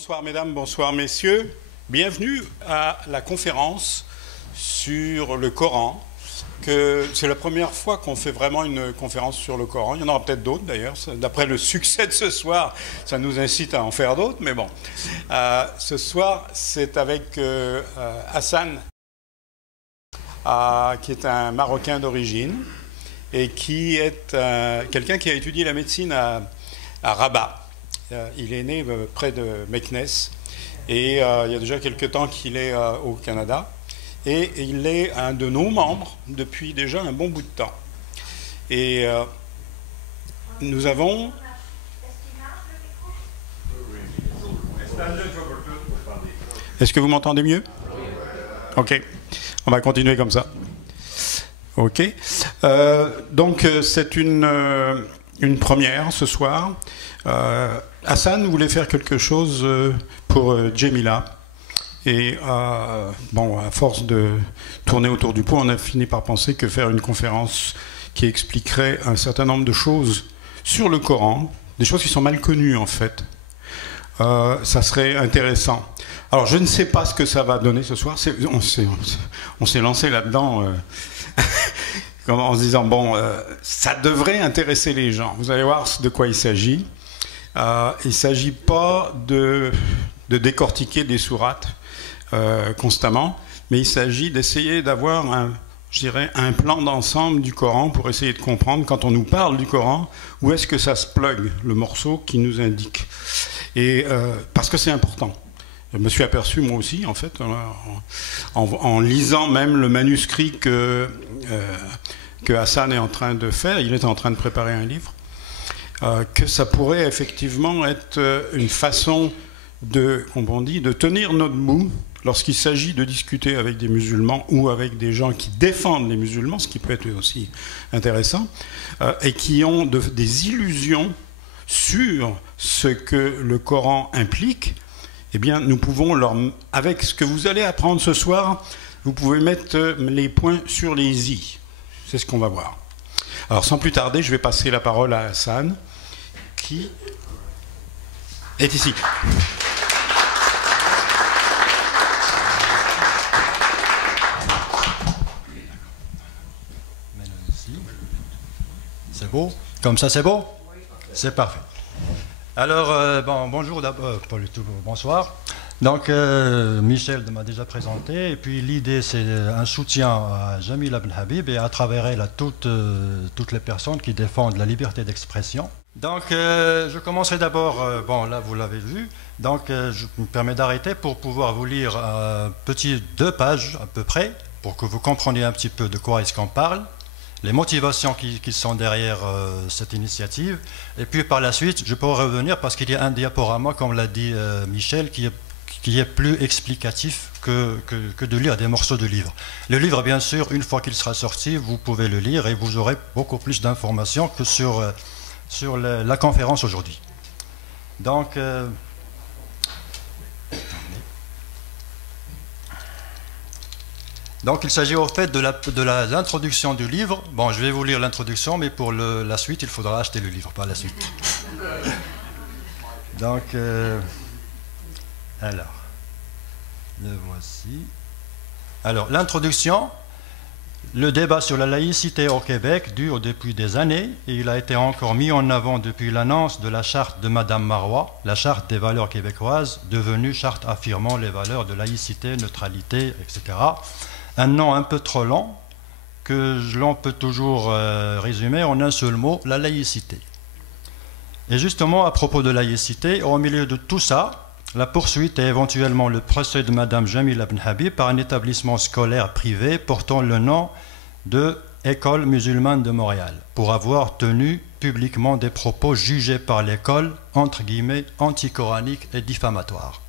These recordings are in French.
Bonsoir mesdames, bonsoir messieurs. Bienvenue à la conférence sur le Coran. C'est la première fois qu'on fait vraiment une conférence sur le Coran. Il y en aura peut-être d'autres d'ailleurs. D'après le succès de ce soir, ça nous incite à en faire d'autres. Mais bon, ce soir, c'est avec Hassan, qui est un Marocain d'origine et qui est quelqu'un qui a étudié la médecine à Rabat. Il est né près de Meknès et il y a déjà quelques temps qu'il est au Canada et il est un de nos membres depuis déjà un bon bout de temps. Et nous avons... Est-ce que vous m'entendez mieux? Ok, on va continuer comme ça. Ok, donc c'est une première ce soir. Hassan voulait faire quelque chose pour Jemila. Et bon, à force de tourner autour du pot, on a fini par penser que faire une conférence qui expliquerait un certain nombre de choses sur le Coran, des choses qui sont mal connues en fait, ça serait intéressant. Alors je ne sais pas ce que ça va donner ce soir. On s'est lancé là-dedans en se disant bon, ça devrait intéresser les gens. Vous allez voir de quoi il s'agit. Il ne s'agit pas de décortiquer des sourates constamment, mais il s'agit d'essayer d'avoir je dirais, un plan d'ensemble du Coran pour essayer de comprendre, quand on nous parle du Coran, où est-ce que ça se plug, le morceau qui nous indique. Et parce que c'est important. Je me suis aperçu, moi aussi, en fait, en lisant même le manuscrit que Hassan est en train de faire, il est en train de préparer un livre, que ça pourrait effectivement être une façon de, comme on dit, de tenir notre bout lorsqu'il s'agit de discuter avec des musulmans ou avec des gens qui défendent les musulmans, ce qui peut être aussi intéressant, et qui ont des illusions sur ce que le Coran implique. Eh bien, nous pouvons avec ce que vous allez apprendre ce soir, vous pouvez mettre les points sur les i. C'est ce qu'on va voir. Alors, sans plus tarder, je vais passer la parole à Hassan, qui est ici. C'est beau? Comme ça, c'est beau? C'est parfait. Alors, bonjour d'abord, pas du tout, bonsoir. Donc, Michel m'a déjà présenté, et puis l'idée, c'est un soutien à Jamila Ben Habib et à travers elle à toutes les personnes qui défendent la liberté d'expression. Donc, je commencerai d'abord, bon, là, vous l'avez vu, donc je me permets d'arrêter pour pouvoir vous lire un petit 2 pages à peu près, pour que vous compreniez un petit peu de quoi est-ce qu'on parle, les motivations qui sont derrière cette initiative, et puis par la suite, je pourrai revenir parce qu'il y a un diaporama, comme l'a dit Michel, qui est plus explicatif que de lire des morceaux de livres. Le livre, bien sûr, une fois qu'il sera sorti, vous pouvez le lire et vous aurez beaucoup plus d'informations que sur la conférence aujourd'hui. Donc, il s'agit au fait de l'introduction du livre. Bon, je vais vous lire l'introduction, mais pour la suite, il faudra acheter le livre par la suite. Donc, alors, le voici. Alors, l'introduction. Le débat sur la laïcité au Québec dure depuis des années et il a été encore mis en avant depuis l'annonce de la charte de Madame Marois, la charte des valeurs québécoises, devenue charte affirmant les valeurs de laïcité, neutralité, etc. Un nom un peu trop long que l'on peut toujours résumer en un seul mot, la laïcité. Et justement, à propos de laïcité, au milieu de tout ça, la poursuite et éventuellement le procès de Madame Jamila Ben Habib par un établissement scolaire privé portant le nom de École musulmane de Montréal pour avoir tenu publiquement des propos jugés par l'école, entre guillemets, anticoraniques et diffamatoires.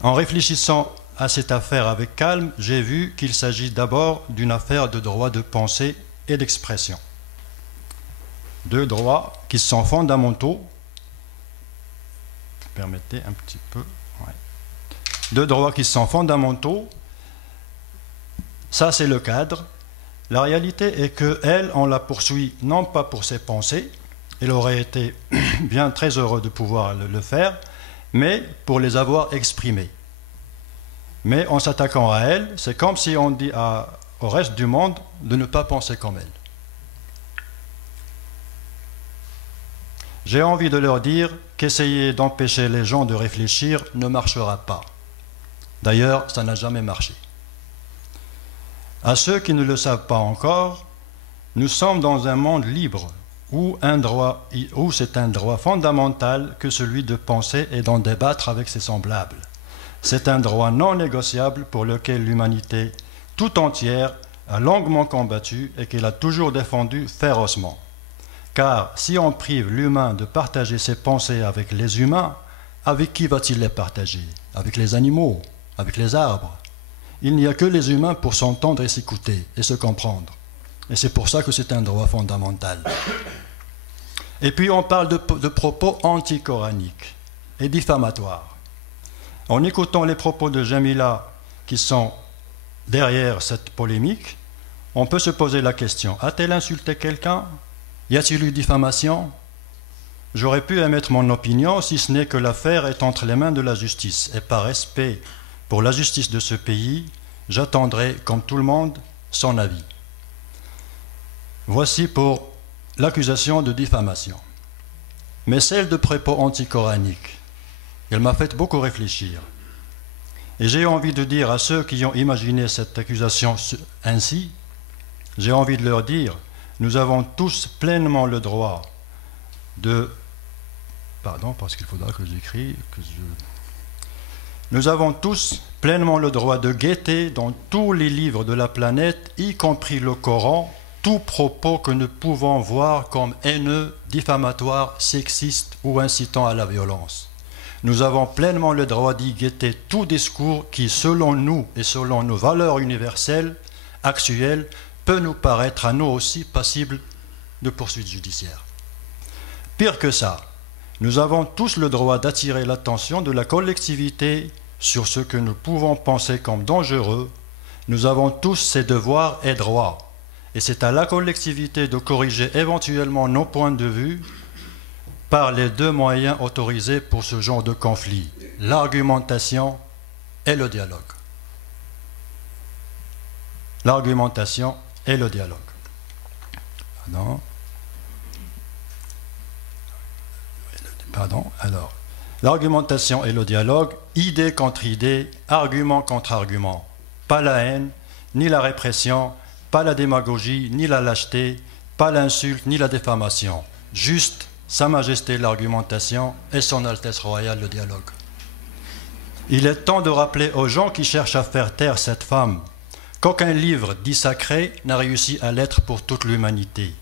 En réfléchissant à cette affaire avec calme, j'ai vu qu'il s'agit d'abord d'une affaire de droit de pensée et d'expression. 2 droits qui sont fondamentaux. Permettez un petit peu. Ouais. 2 droits qui sont fondamentaux. Ça, c'est le cadre. La réalité est qu'elle, on la poursuit non pas pour ses pensées, elle aurait été bien très heureux de pouvoir le faire, mais pour les avoir exprimées. Mais en s'attaquant à elles, c'est comme si on dit au reste du monde de ne pas penser comme elles. J'ai envie de leur dire qu'essayer d'empêcher les gens de réfléchir ne marchera pas. D'ailleurs, ça n'a jamais marché. À ceux qui ne le savent pas encore, nous sommes dans un monde libre où c'est un droit fondamental que celui de penser et d'en débattre avec ses semblables. C'est un droit non négociable pour lequel l'humanité tout entière a longuement combattu et qu'elle a toujours défendu férocement. Car si on prive l'humain de partager ses pensées avec les humains, avec qui va-t-il les partager? Avec les animaux, avec les arbres. Il n'y a que les humains pour s'entendre et s'écouter et se comprendre. Et c'est pour ça que c'est un droit fondamental. Et puis on parle de propos anticoraniques et diffamatoires. En écoutant les propos de Jamila qui sont derrière cette polémique, on peut se poser la question, a-t-elle insulté quelqu'un? Y a-t-il eu diffamation? J'aurais pu émettre mon opinion si ce n'est que l'affaire est entre les mains de la justice. Et par respect pour la justice de ce pays, j'attendrai, comme tout le monde, son avis. Voici pour l'accusation de diffamation. Mais celle de propos anticoraniques, elle m'a fait beaucoup réfléchir. Et j'ai envie de dire à ceux qui ont imaginé cette accusation ainsi, j'ai envie de leur dire, nous avons tous pleinement le droit de... Pardon, parce qu'il faudra que j'écris... Nous avons tous pleinement le droit de guetter dans tous les livres de la planète, y compris le Coran, tout propos que nous pouvons voir comme haineux, diffamatoire, sexiste ou incitant à la violence. Nous avons pleinement le droit d'y guetter tout discours qui, selon nous et selon nos valeurs universelles, actuelles, peut nous paraître à nous aussi passible de poursuites judiciaires. Pire que ça, nous avons tous le droit d'attirer l'attention de la collectivité sur ce que nous pouvons penser comme dangereux. Nous avons tous ces devoirs et droits. Et c'est à la collectivité de corriger éventuellement nos points de vue par les deux moyens autorisés pour ce genre de conflit, l'argumentation et le dialogue. L'argumentation et le dialogue. Alors, l'argumentation et le dialogue, idée contre idée, argument contre argument. Pas la haine, ni la répression, pas la démagogie, ni la lâcheté, pas l'insulte, ni la diffamation. Juste Sa Majesté l'argumentation et Son Altesse Royale le dialogue. Il est temps de rappeler aux gens qui cherchent à faire taire cette femme qu'aucun livre dit sacré n'a réussi à l'être pour toute l'humanité.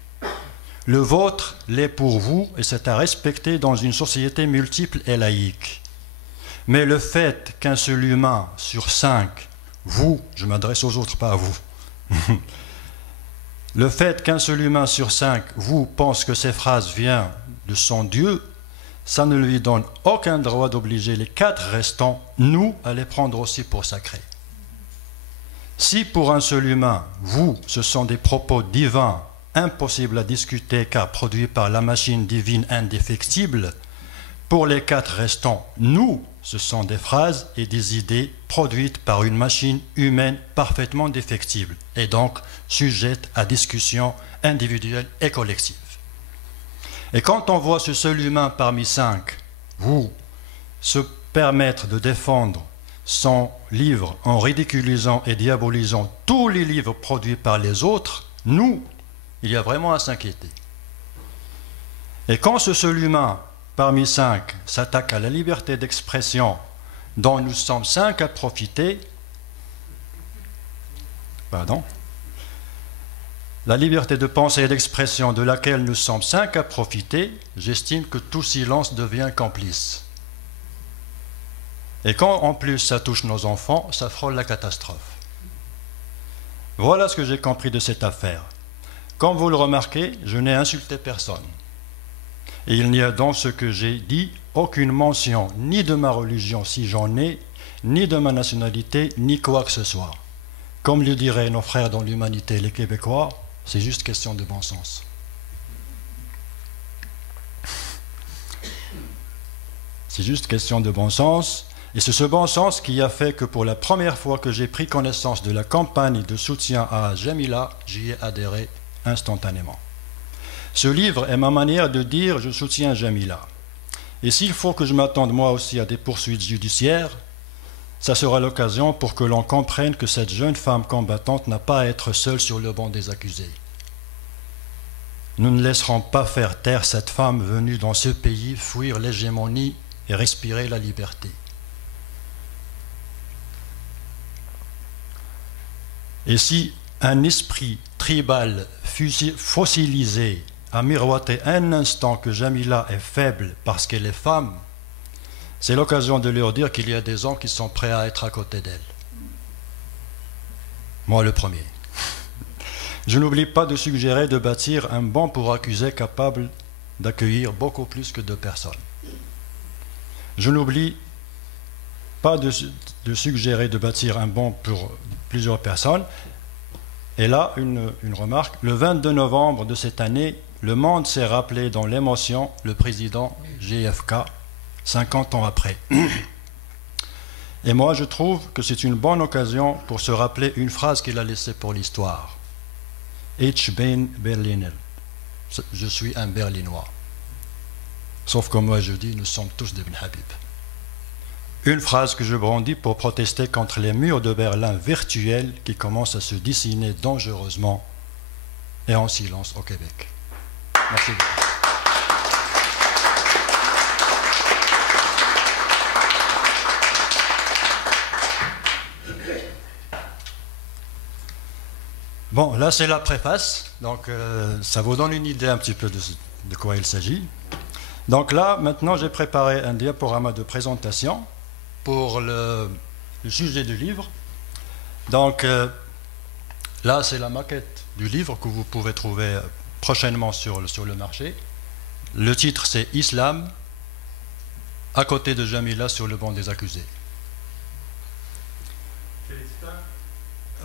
Le vôtre l'est pour vous et c'est à respecter dans une société multiple et laïque. Mais le fait qu'un seul humain sur 5, vous, je m'adresse aux autres, pas à vous, le fait qu'un seul humain sur 5, vous, pense que ces phrases viennent de son Dieu, ça ne lui donne aucun droit d'obliger les 4 restants, nous, à les prendre aussi pour sacrés. Si pour un seul humain, vous, ce sont des propos divins, impossibles à discuter car produits par la machine divine indéfectible, pour les 4 restants, nous, ce sont des phrases et des idées produites par une machine humaine parfaitement défectible et donc sujette à discussion individuelle et collective. Et quand on voit ce seul humain parmi 5, vous, se permettre de défendre son livre en ridiculisant et diabolisant tous les livres produits par les autres, nous, il y a vraiment à s'inquiéter. Et quand ce seul humain parmi 5 s'attaque à la liberté d'expression dont nous sommes 5 à profiter, la liberté de pensée et d'expression de laquelle nous sommes 5 à profiter, j'estime que tout silence devient complice. Et quand en plus ça touche nos enfants, ça frôle la catastrophe. Voilà ce que j'ai compris de cette affaire. Comme vous le remarquez, je n'ai insulté personne. Et il n'y a dans ce que j'ai dit aucune mention ni de ma religion si j'en ai, ni de ma nationalité, ni quoi que ce soit. Comme le diraient nos frères dans l'humanité, les Québécois, c'est juste question de bon sens. C'est juste question de bon sens. Et c'est ce bon sens qui a fait que pour la première fois que j'ai pris connaissance de la campagne de soutien à Jamila, j'y ai adhéré instantanément. Ce livre est ma manière de dire « je soutiens Jamila ». Et s'il faut que je m'attende moi aussi à des poursuites judiciaires, ça sera l'occasion pour que l'on comprenne que cette jeune femme combattante n'a pas à être seule sur le banc des accusés. Nous ne laisserons pas faire taire cette femme venue dans ce pays fuir l'hégémonie et respirer la liberté. Et si un esprit tribal fossilisé a miroité un instant que Jamila est faible parce qu'elle est femme, c'est l'occasion de leur dire qu'il y a des hommes qui sont prêts à être à côté d'elle. Moi le premier. Je n'oublie pas de suggérer de bâtir un banc pour accusés capable d'accueillir beaucoup plus que 2 personnes. Je n'oublie pas de suggérer de bâtir un banc pour plusieurs personnes. Et là, une remarque, le 22 novembre de cette année, le monde s'est rappelé dans l'émotion le président JFK, 50 ans après. Et moi, je trouve que c'est une bonne occasion pour se rappeler une phrase qu'il a laissée pour l'histoire. Ich bin Berliner. Je suis un Berlinois. Sauf que moi, je dis, nous sommes tous des Ben Habib. Une phrase que je brandis pour protester contre les murs de Berlin virtuels qui commencent à se dessiner dangereusement et en silence au Québec. Merci beaucoup. Bon, là c'est la préface, donc ça vous donne une idée un petit peu de quoi il s'agit. Donc là, maintenant j'ai préparé un diaporama de présentation pour le sujet du livre. Donc là c'est la maquette du livre que vous pouvez trouver prochainement sur le marché. Le titre c'est Islam, à côté de Jamila sur le banc des accusés.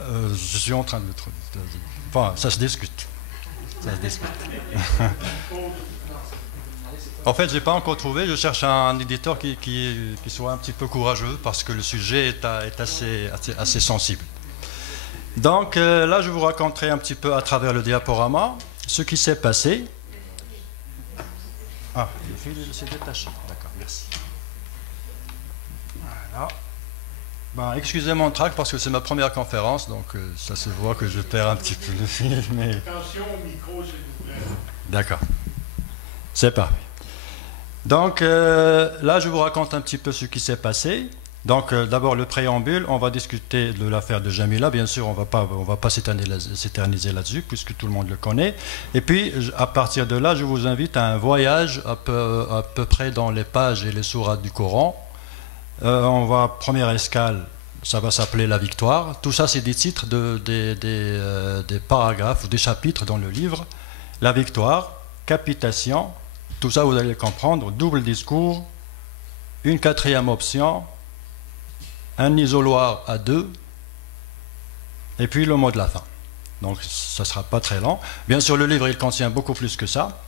Je suis en train de le trouver. Enfin, ça se discute. Ça se discute. En fait, je n'ai pas encore trouvé. Je cherche un éditeur qui soit un petit peu courageux parce que le sujet est assez sensible. Donc là, je vous raconterai un petit peu à travers le diaporama ce qui s'est passé. Ah, le fil s'est détaché. D'accord, merci. Voilà. Ben, excusez mon trac parce que c'est ma première conférence, donc ça se voit que je perds un petit peu le fil. Mais... Attention au micro, s'il vous plaît. D'accord. C'est parfait. Donc là, je vous raconte un petit peu ce qui s'est passé. Donc d'abord le préambule, on va discuter de l'affaire de Jamila. Bien sûr, on va pas s'éterniser là-dessus puisque tout le monde le connaît. Et puis, à partir de là, je vous invite à un voyage à peu près dans les pages et les sourates du Coran. On va, première escale, ça va s'appeler La Victoire. Tout ça, c'est des titres des paragraphes ou des chapitres dans le livre. La Victoire, Capitation, tout ça, vous allez le comprendre. Double discours, une 4e option, un isoloir à 2, et puis le mot de la fin. Donc, ça ne sera pas très long. Bien sûr, le livre, il contient beaucoup plus que ça,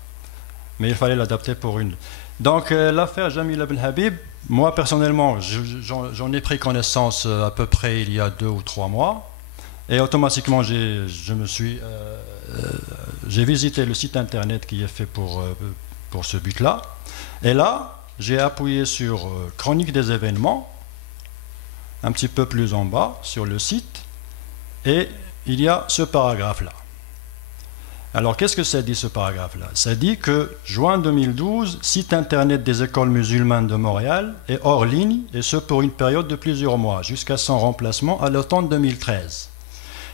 mais il fallait l'adapter pour une. Donc, l'affaire Jamila Ben Habib, moi, personnellement, j'en ai pris connaissance à peu près il y a 2 ou 3 mois. Et automatiquement, j'ai visité le site internet qui est fait pour ce but-là. Et là, j'ai appuyé sur Chronique des événements, un petit peu plus en bas, sur le site. Et il y a ce paragraphe-là. Alors, qu'est-ce que ça dit, ce paragraphe-là? Ça dit que, juin 2012, site internet des écoles musulmanes de Montréal est hors ligne, et ce pour une période de plusieurs mois, jusqu'à son remplacement à l'automne 2013.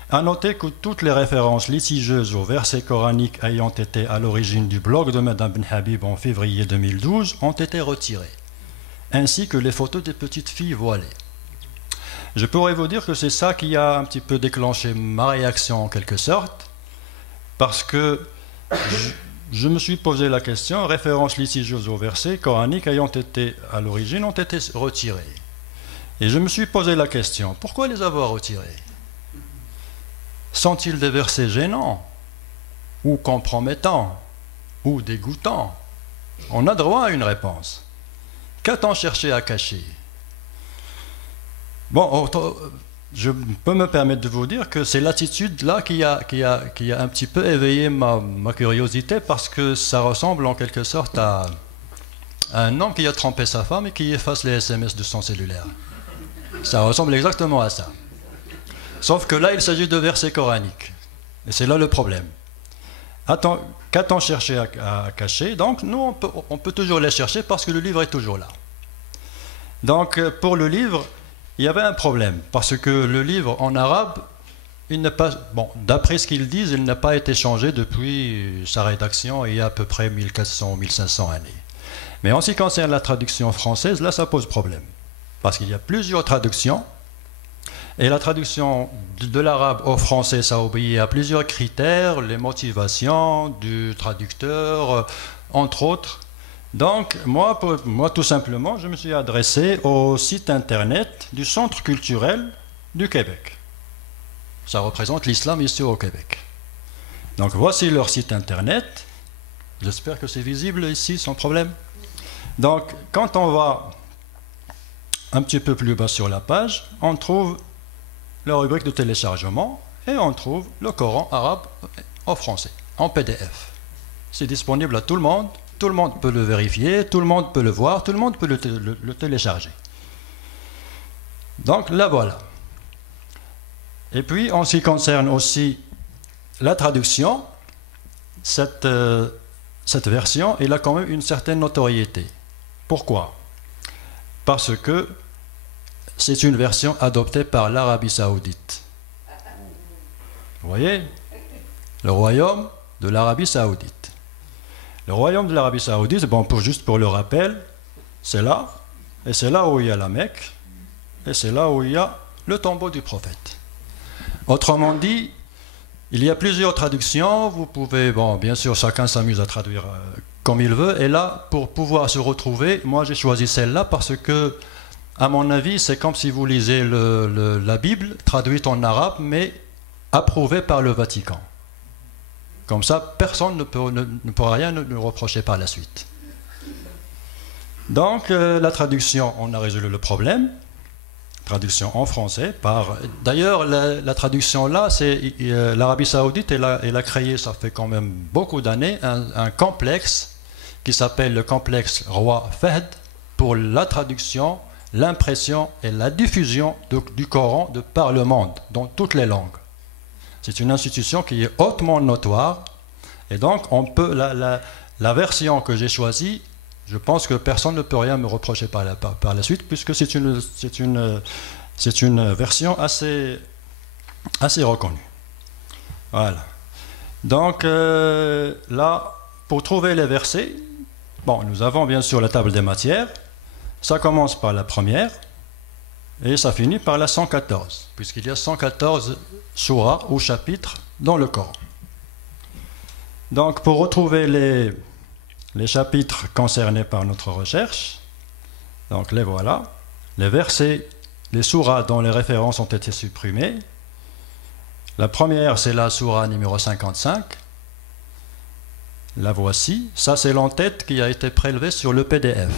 À noter que toutes les références litigieuses aux versets coraniques ayant été à l'origine du blog de Mme Ben Habib en février 2012 ont été retirées, ainsi que les photos des petites filles voilées. Je pourrais vous dire que c'est ça qui a un petit peu déclenché ma réaction en quelque sorte, parce que je me suis posé la question, références litigieuses aux versets coraniques ayant été à l'origine ont été retirées. Et je me suis posé la question, pourquoi les avoir retirés? Sont-ils des versets gênants, ou compromettants, ou dégoûtants? On a droit à une réponse. qu'a-t-on cherché à cacher? Bon, je peux me permettre de vous dire que c'est l'attitude-là qui a un petit peu éveillé ma curiosité, parce que ça ressemble en quelque sorte à un homme qui a trompé sa femme et qui efface les SMS de son cellulaire. Ça ressemble exactement à ça. Sauf que là, il s'agit de versets coraniques. Et c'est là le problème. Qu'a-t-on cherché à cacher? Donc, nous, on peut toujours les chercher parce que le livre est toujours là. Donc, pour le livre, il y avait un problème, parce que le livre en arabe, il n'est pas, bon, d'après ce qu'ils disent, il n'a pas été changé depuis sa rédaction il y a à peu près 1400 ou 1500 années. Mais en ce qui concerne la traduction française, là, ça pose problème. Parce qu'il y a plusieurs traductions, et la traduction de l'arabe au français, ça obéit à plusieurs critères, les motivations du traducteur, entre autres. Donc, moi, tout simplement, je me suis adressé au site internet du Centre culturel du Québec. Ça représente l'islam ici au Québec. Donc, voici leur site internet. J'espère que c'est visible ici, sans problème. Donc, quand on va un petit peu plus bas sur la page, on trouve la rubrique de téléchargement et on trouve le Coran arabe en français, en PDF. C'est disponible à tout le monde peut le vérifier, tout le monde peut le voir, tout le monde peut le télécharger. Donc là voilà. Et puis en ce qui concerne aussi la traduction, cette version, elle a quand même une certaine notoriété. Pourquoi? Parce que c'est une version adoptée par l'Arabie Saoudite. Vous voyez? Le royaume de l'Arabie Saoudite. Le royaume de l'Arabie Saoudite, bon, juste pour le rappel, c'est là, et c'est là où il y a la Mecque, et c'est là où il y a le tombeau du prophète. Autrement dit, il y a plusieurs traductions, vous pouvez, bon, bien sûr, chacun s'amuse à traduire comme il veut, et là, pour pouvoir se retrouver, moi j'ai choisi celle-là parce que, à mon avis, c'est comme si vous lisez la Bible, traduite en arabe, mais approuvée par le Vatican. Comme ça, personne ne pourra rien nous reprocher par la suite. Donc, la traduction, on a résolu le problème. Traduction en français. D'ailleurs, la traduction là, c'est l'Arabie Saoudite, elle a créé, ça fait quand même beaucoup d'années, un complexe qui s'appelle le complexe Roi Fahd pour la traduction, l'impression et la diffusion du Coran de par le monde, dans toutes les langues. C'est une institution qui est hautement notoire, et donc on peut la version que j'ai choisie, je pense que personne ne peut rien me reprocher par la suite, puisque c'est une version assez reconnue. Voilà. Donc là, pour trouver les versets, bon, nous avons bien sûr la table des matières. Ça commence par la première et ça finit par la 114, puisqu'il y a 114 surahs ou chapitres dans le Coran. Donc pour retrouver les chapitres concernés par notre recherche, donc les voilà, les versets, les surahs dont les références ont été supprimées. La première, c'est la surah numéro 55. La voici. Ça, c'est l'entête qui a été prélevée sur le PDF.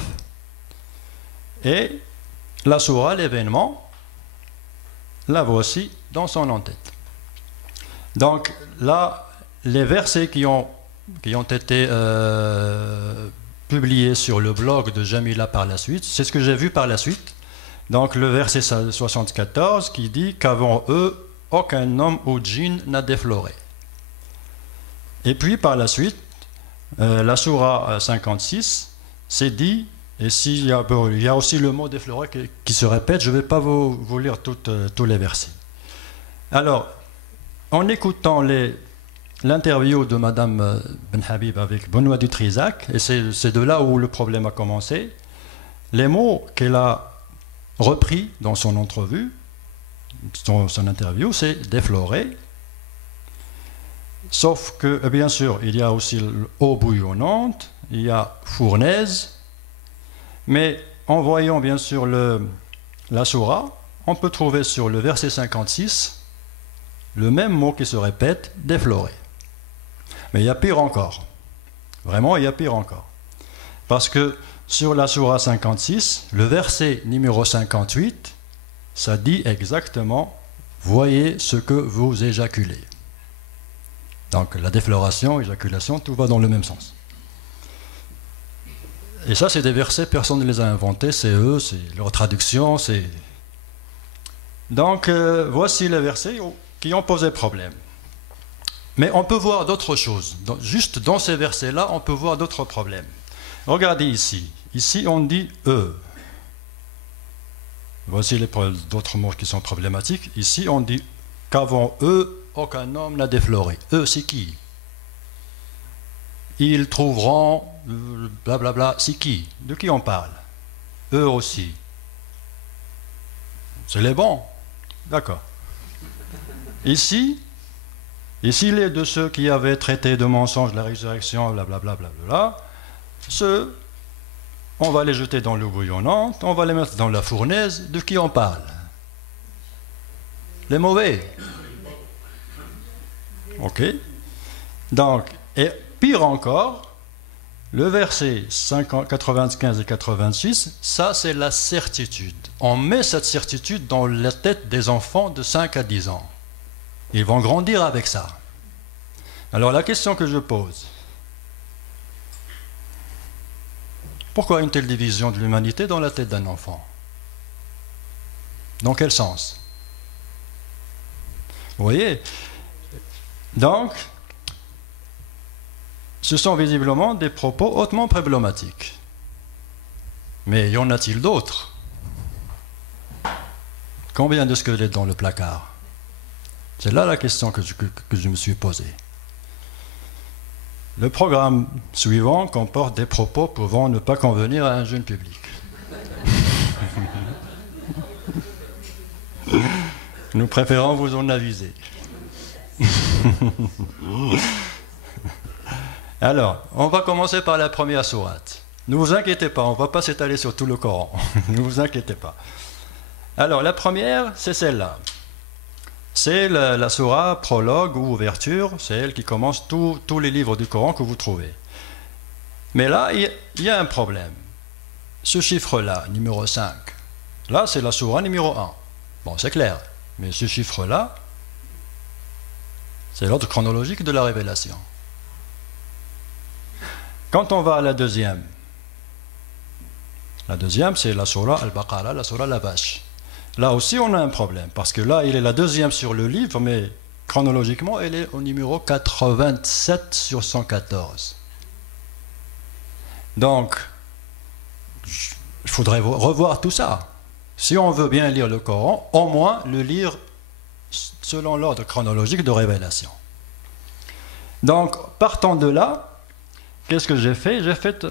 Et la surah, l'événement, la voici dans son en-tête. Donc là, les versets qui ont été publiés sur le blog de Jamila par la suite, c'est ce que j'ai vu par la suite. Donc le verset 74 qui dit qu'avant eux, aucun homme ou djinn n'a défloré. Et puis par la suite, la surah 56, c'est dit, et il y a aussi le mot défloré qui se répète, je ne vais pas vous lire tous les versets. Alors, en écoutant l'interview de Madame Ben Habib avec Benoît Dutrisac, et c'est de là où le problème a commencé, les mots qu'elle a repris dans son entrevue, son interview, c'est défloré. Sauf que, bien sûr, il y a aussi eau bouillonnante, il y a fournaise, mais en voyant bien sûr la surah, on peut trouver sur le verset 56 le même mot qui se répète, défloré. Mais il y a pire encore. Vraiment, il y a pire encore. Parce que sur la sourate 56, le verset numéro 58, ça dit exactement « Voyez ce que vous éjaculez ». Donc la défloration, éjaculation, tout va dans le même sens. Et ça, c'est des versets, personne ne les a inventés, c'est eux, c'est leur traduction, c'est... Donc voici les versets qui ont posé problème. Mais on peut voir d'autres choses. Juste dans ces versets-là, on peut voir d'autres problèmes. Regardez ici. Ici, on dit « eux ». Voici d'autres mots qui sont problématiques. Ici, on dit qu'avant eux, aucun homme n'a défloré. Eux, c'est qui? Ils trouveront, blablabla, c'est qui? De qui on parle? Eux aussi. C'est les bons. D'accord. Ici, les de ceux qui avaient traité de mensonge la résurrection, blablabla, ceux, on va les jeter dans l'eau bouillonnante, on va les mettre dans la fournaise. De qui on parle? Les mauvais. Ok. Donc, et pire encore, le verset 95 et 86, ça c'est la certitude. On met cette certitude dans la tête des enfants de 5 à 10 ans. Ils vont grandir avec ça. Alors la question que je pose, pourquoi une telle division de l'humanité dans la tête d'un enfant? Dans quel sens? Vous voyez? Donc, ce sont visiblement des propos hautement problématiques. Mais y en a-t-il d'autres? Combien de squelettes dans le placard? C'est là la question que je me suis posée. Le programme suivant comporte des propos pouvant ne pas convenir à un jeune public. Nous préférons vous en aviser. Alors, on va commencer par la première sourate. Ne vous inquiétez pas, on ne va pas s'étaler sur tout le Coran. Ne vous inquiétez pas. Alors, la première, c'est celle-là. C'est la sourate, prologue ou ouverture, c'est elle qui commence tous les livres du Coran que vous trouvez. Mais là, il y a un problème. Ce chiffre-là, numéro 5, là, c'est la sourate numéro 1. Bon, c'est clair. Mais ce chiffre-là, c'est l'ordre chronologique de la révélation. Quand on va à la deuxième, c'est la sourate Al-Baqarah, la sourate la vache. Là aussi, on a un problème, parce que là, il est la deuxième sur le livre, mais chronologiquement, elle est au numéro 87 sur 114. Donc, il faudrait revoir tout ça. Si on veut bien lire le Coran, au moins le lire selon l'ordre chronologique de révélation. Donc, partant de là, qu'est-ce que j'ai fait? J'ai fait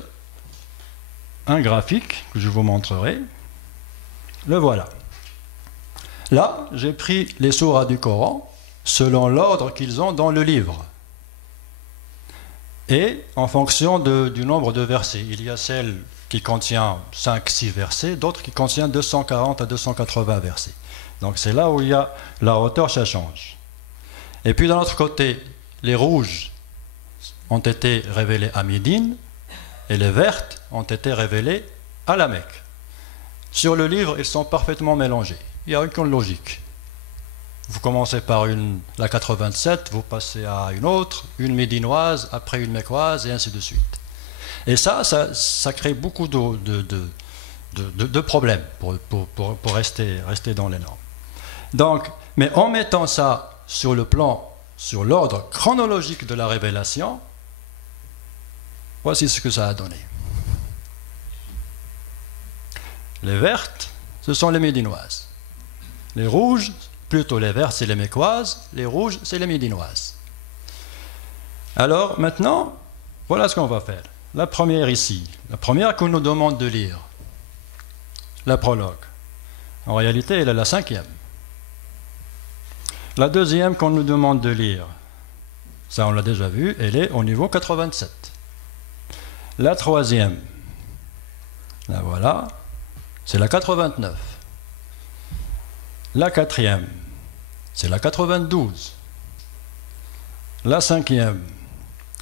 un graphique que je vous montrerai. Le voilà. Là, j'ai pris les sourates du Coran selon l'ordre qu'ils ont dans le livre. Et en fonction du nombre de versets. Il y a celle qui contient 5-6 versets, d'autres qui contiennent 240 à 280 versets. Donc c'est là où il y a la hauteur, ça change. Et puis d'un autre côté, les rouges ont été révélés à Médine et les vertes ont été révélées à la Mecque. Sur le livre, ils sont parfaitement mélangés. Il n'y a aucune logique. Vous commencez par la 87, vous passez à une autre, une médinoise, après une mécoise, et ainsi de suite. Et ça crée beaucoup de problèmes pour rester dans les normes. Donc, mais en mettant ça sur l'ordre chronologique de la révélation, voici ce que ça a donné. Les vertes, ce sont les médinoises. Les rouges, plutôt les vertes, c'est les mécoises. Les rouges, c'est les médinoises. Alors, maintenant, voilà ce qu'on va faire. La première ici, la première qu'on nous demande de lire, la prologue. En réalité, elle est la 5e. La deuxième qu'on nous demande de lire, ça on l'a déjà vu, elle est au niveau 87. La troisième, la voilà, c'est la 89. La quatrième, c'est la 92. La cinquième,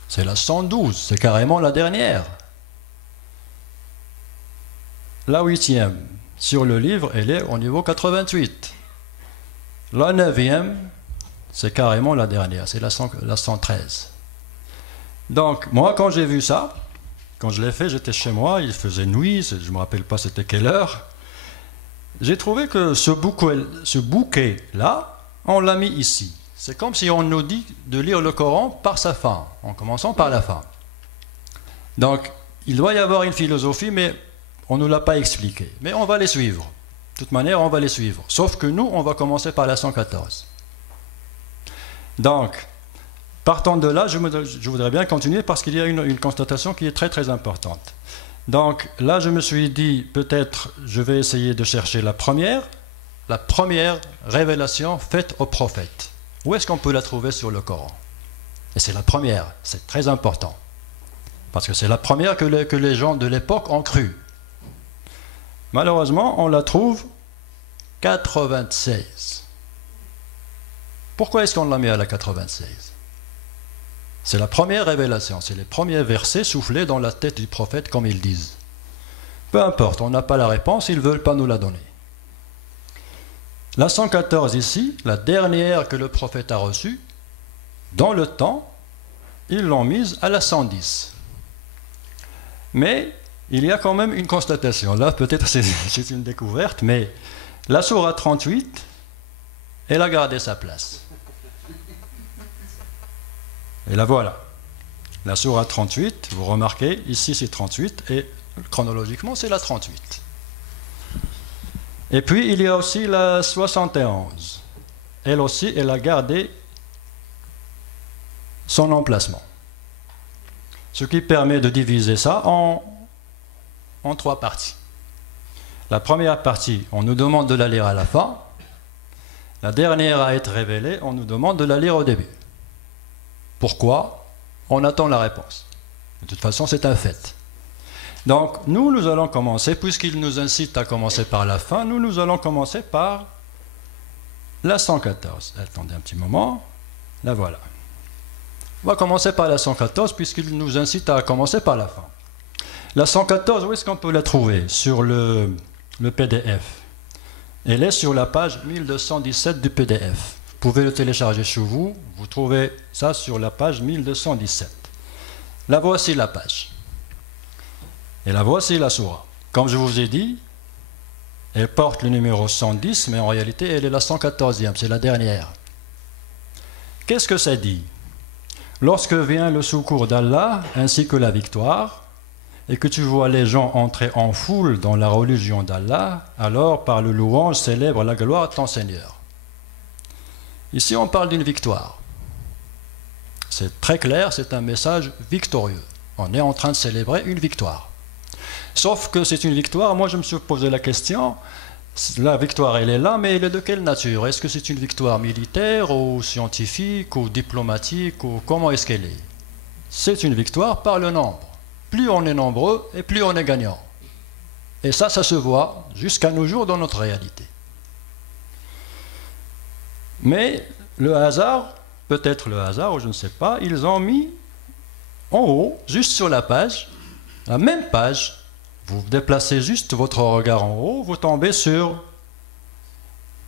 c'est la 112, c'est carrément la dernière. La 8e sur le livre, elle est au niveau 88. La 9e, c'est carrément la dernière, c'est la 113. Donc, moi, quand j'ai vu ça, quand je l'ai fait, j'étais chez moi, il faisait nuit, je ne me rappelle pas c'était quelle heure. J'ai trouvé que ce bouquet-là, on l'a mis ici. C'est comme si on nous dit de lire le Coran par sa fin, en commençant par la fin. Donc, il doit y avoir une philosophie, mais on ne nous l'a pas expliqué. Mais on va les suivre. De toute manière, on va les suivre. Sauf que nous, on va commencer par la 114. Donc, partant de là, je voudrais bien continuer parce qu'il y a une constatation qui est très très importante. Donc là, je me suis dit, peut-être, je vais essayer de chercher la première révélation faite au prophète. Où est-ce qu'on peut la trouver sur le Coran? Et c'est la première, c'est très important. Parce que c'est la première que les gens de l'époque ont cru. Malheureusement, on la trouve 96. Pourquoi est-ce qu'on l'a mis à la 96? C'est la première révélation, c'est les premiers versets soufflés dans la tête du prophète, comme ils disent. Peu importe, on n'a pas la réponse, ils ne veulent pas nous la donner. La 114 ici, la dernière que le prophète a reçue, dans le temps, ils l'ont mise à la 110. Mais il y a quand même une constatation. Là, peut-être c'est une découverte, mais la sourate 38, elle a gardé sa place. Et la voilà. La sourate 38, vous remarquez, ici c'est 38, et chronologiquement c'est la 38. Et puis il y a aussi la 71. Elle aussi, elle a gardé son emplacement. Ce qui permet de diviser ça en 3 parties. La première partie, on nous demande de la lire à la fin. La dernière à être révélée, on nous demande de la lire au début. Pourquoi? On attend la réponse. De toute façon, c'est un fait. Donc, nous allons commencer, puisqu'il nous incite à commencer par la fin, nous allons commencer par la 114. Attendez un petit moment. La voilà. On va commencer par la 114, puisqu'il nous incite à commencer par la fin. La 114, où est-ce qu'on peut la trouver? Sur le PDF. Elle est sur la page 1217 du PDF. Vous pouvez le télécharger chez vous. Vous trouvez ça sur la page 1217. La voici la page. Et la voici la sourate. Comme je vous ai dit, elle porte le numéro 110, mais en réalité, elle est la 114e, c'est la dernière. Qu'est-ce que ça dit? Lorsque vient le secours d'Allah, ainsi que la victoire, et que tu vois les gens entrer en foule dans la religion d'Allah, alors par le louange célèbre la gloire de ton Seigneur. Ici, on parle d'une victoire. C'est très clair, c'est un message victorieux. On est en train de célébrer une victoire. Sauf que c'est une victoire, moi je me suis posé la question, la victoire elle est là, mais elle est de quelle nature? Est-ce que c'est une victoire militaire, ou scientifique, ou diplomatique, ou comment est-ce qu'elle est? C'est une victoire par le nombre. Plus on est nombreux, et plus on est gagnant. Et ça se voit jusqu'à nos jours dans notre réalité. Mais le hasard, peut-être le hasard, ou je ne sais pas, ils ont mis en haut, juste sur la page, la même page, vous déplacez juste votre regard en haut, vous tombez sur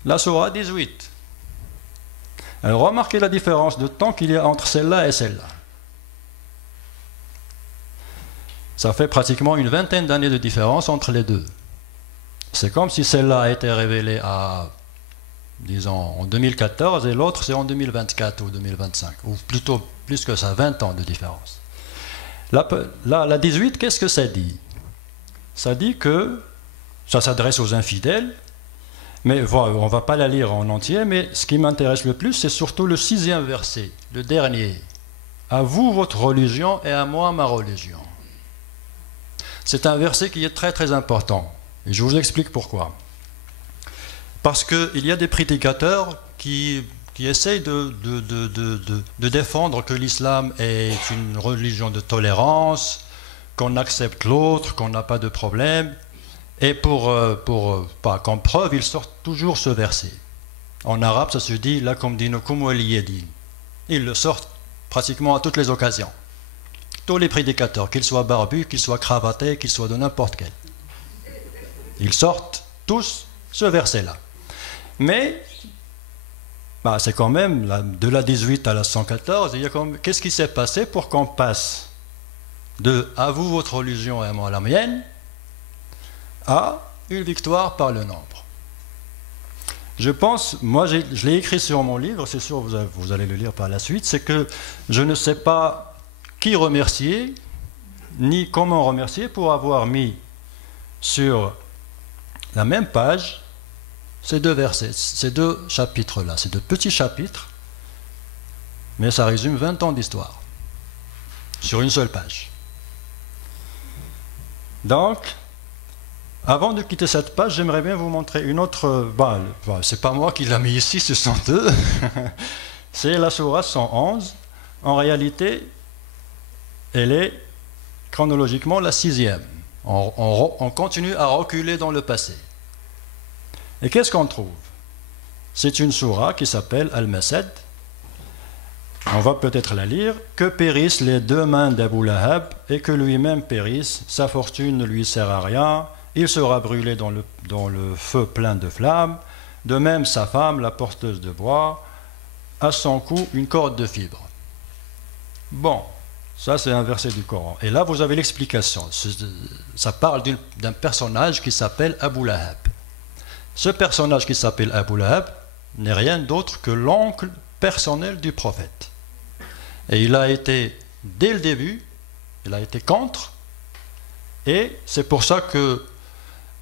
la sourate 18. Alors remarquez la différence de temps qu'il y a entre celle-là et celle-là. Ça fait pratiquement une vingtaine d'années de différence entre les deux. C'est comme si celle-là a été révélée à, disons, en 2014 et l'autre c'est en 2024 ou 2025, ou plutôt plus que ça, 20 ans de différence. La 18, qu'est-ce que ça dit? Ça dit que ça s'adresse aux infidèles, mais voilà, on ne va pas la lire en entier, mais ce qui m'intéresse le plus, c'est surtout le 6e verset, le dernier. À vous votre religion et à moi ma religion. C'est un verset qui est très très important, et je vous explique pourquoi. Parce qu'il y a des prédicateurs qui essayent de défendre que l'islam est une religion de tolérance, qu'on accepte l'autre, qu'on n'a pas de problème. Et comme preuve, ils sortent toujours ce verset. En arabe, ça se dit « lakum dinukum waliya din ». Ils le sortent pratiquement à toutes les occasions. Tous les prédicateurs, qu'ils soient barbus, qu'ils soient cravatés, qu'ils soient de n'importe quel. Ils sortent tous ce verset-là. Mais c'est quand même de la 18 à la 114, qu'est-ce qui s'est passé pour qu'on passe de « à vous votre religion et à moi la mienne » à une victoire par le nombre. Je pense, moi je l'ai écrit sur mon livre, c'est sûr vous allez le lire par la suite, c'est que je ne sais pas qui remercier, ni comment remercier pour avoir mis sur la même page ces deux versets, ces deux chapitres-là, ces deux petits chapitres, mais ça résume 20 ans d'histoire, sur une seule page. Donc, avant de quitter cette page, j'aimerais bien vous montrer une autre... c'est pas moi qui l'ai mis ici, ce sont eux. C'est la sourate 111. En réalité, elle est chronologiquement la 6e. On continue à reculer dans le passé. Et qu'est-ce qu'on trouve? C'est une sourate qui s'appelle Al-Masad. On va peut-être la lire. Que périssent les deux mains d'Abu Lahab et que lui-même périsse, sa fortune ne lui sert à rien. Il sera brûlé dans le feu plein de flammes. De même, sa femme, la porteuse de bois, a son cou une corde de fibres. Bon, ça c'est un verset du Coran. Et là, vous avez l'explication. Ça parle d'un personnage qui s'appelle Abu Lahab. Ce personnage qui s'appelle Abu Lahab n'est rien d'autre que l'oncle personnel du prophète. Et il a été, dès le début, il a été contre. Et c'est pour ça que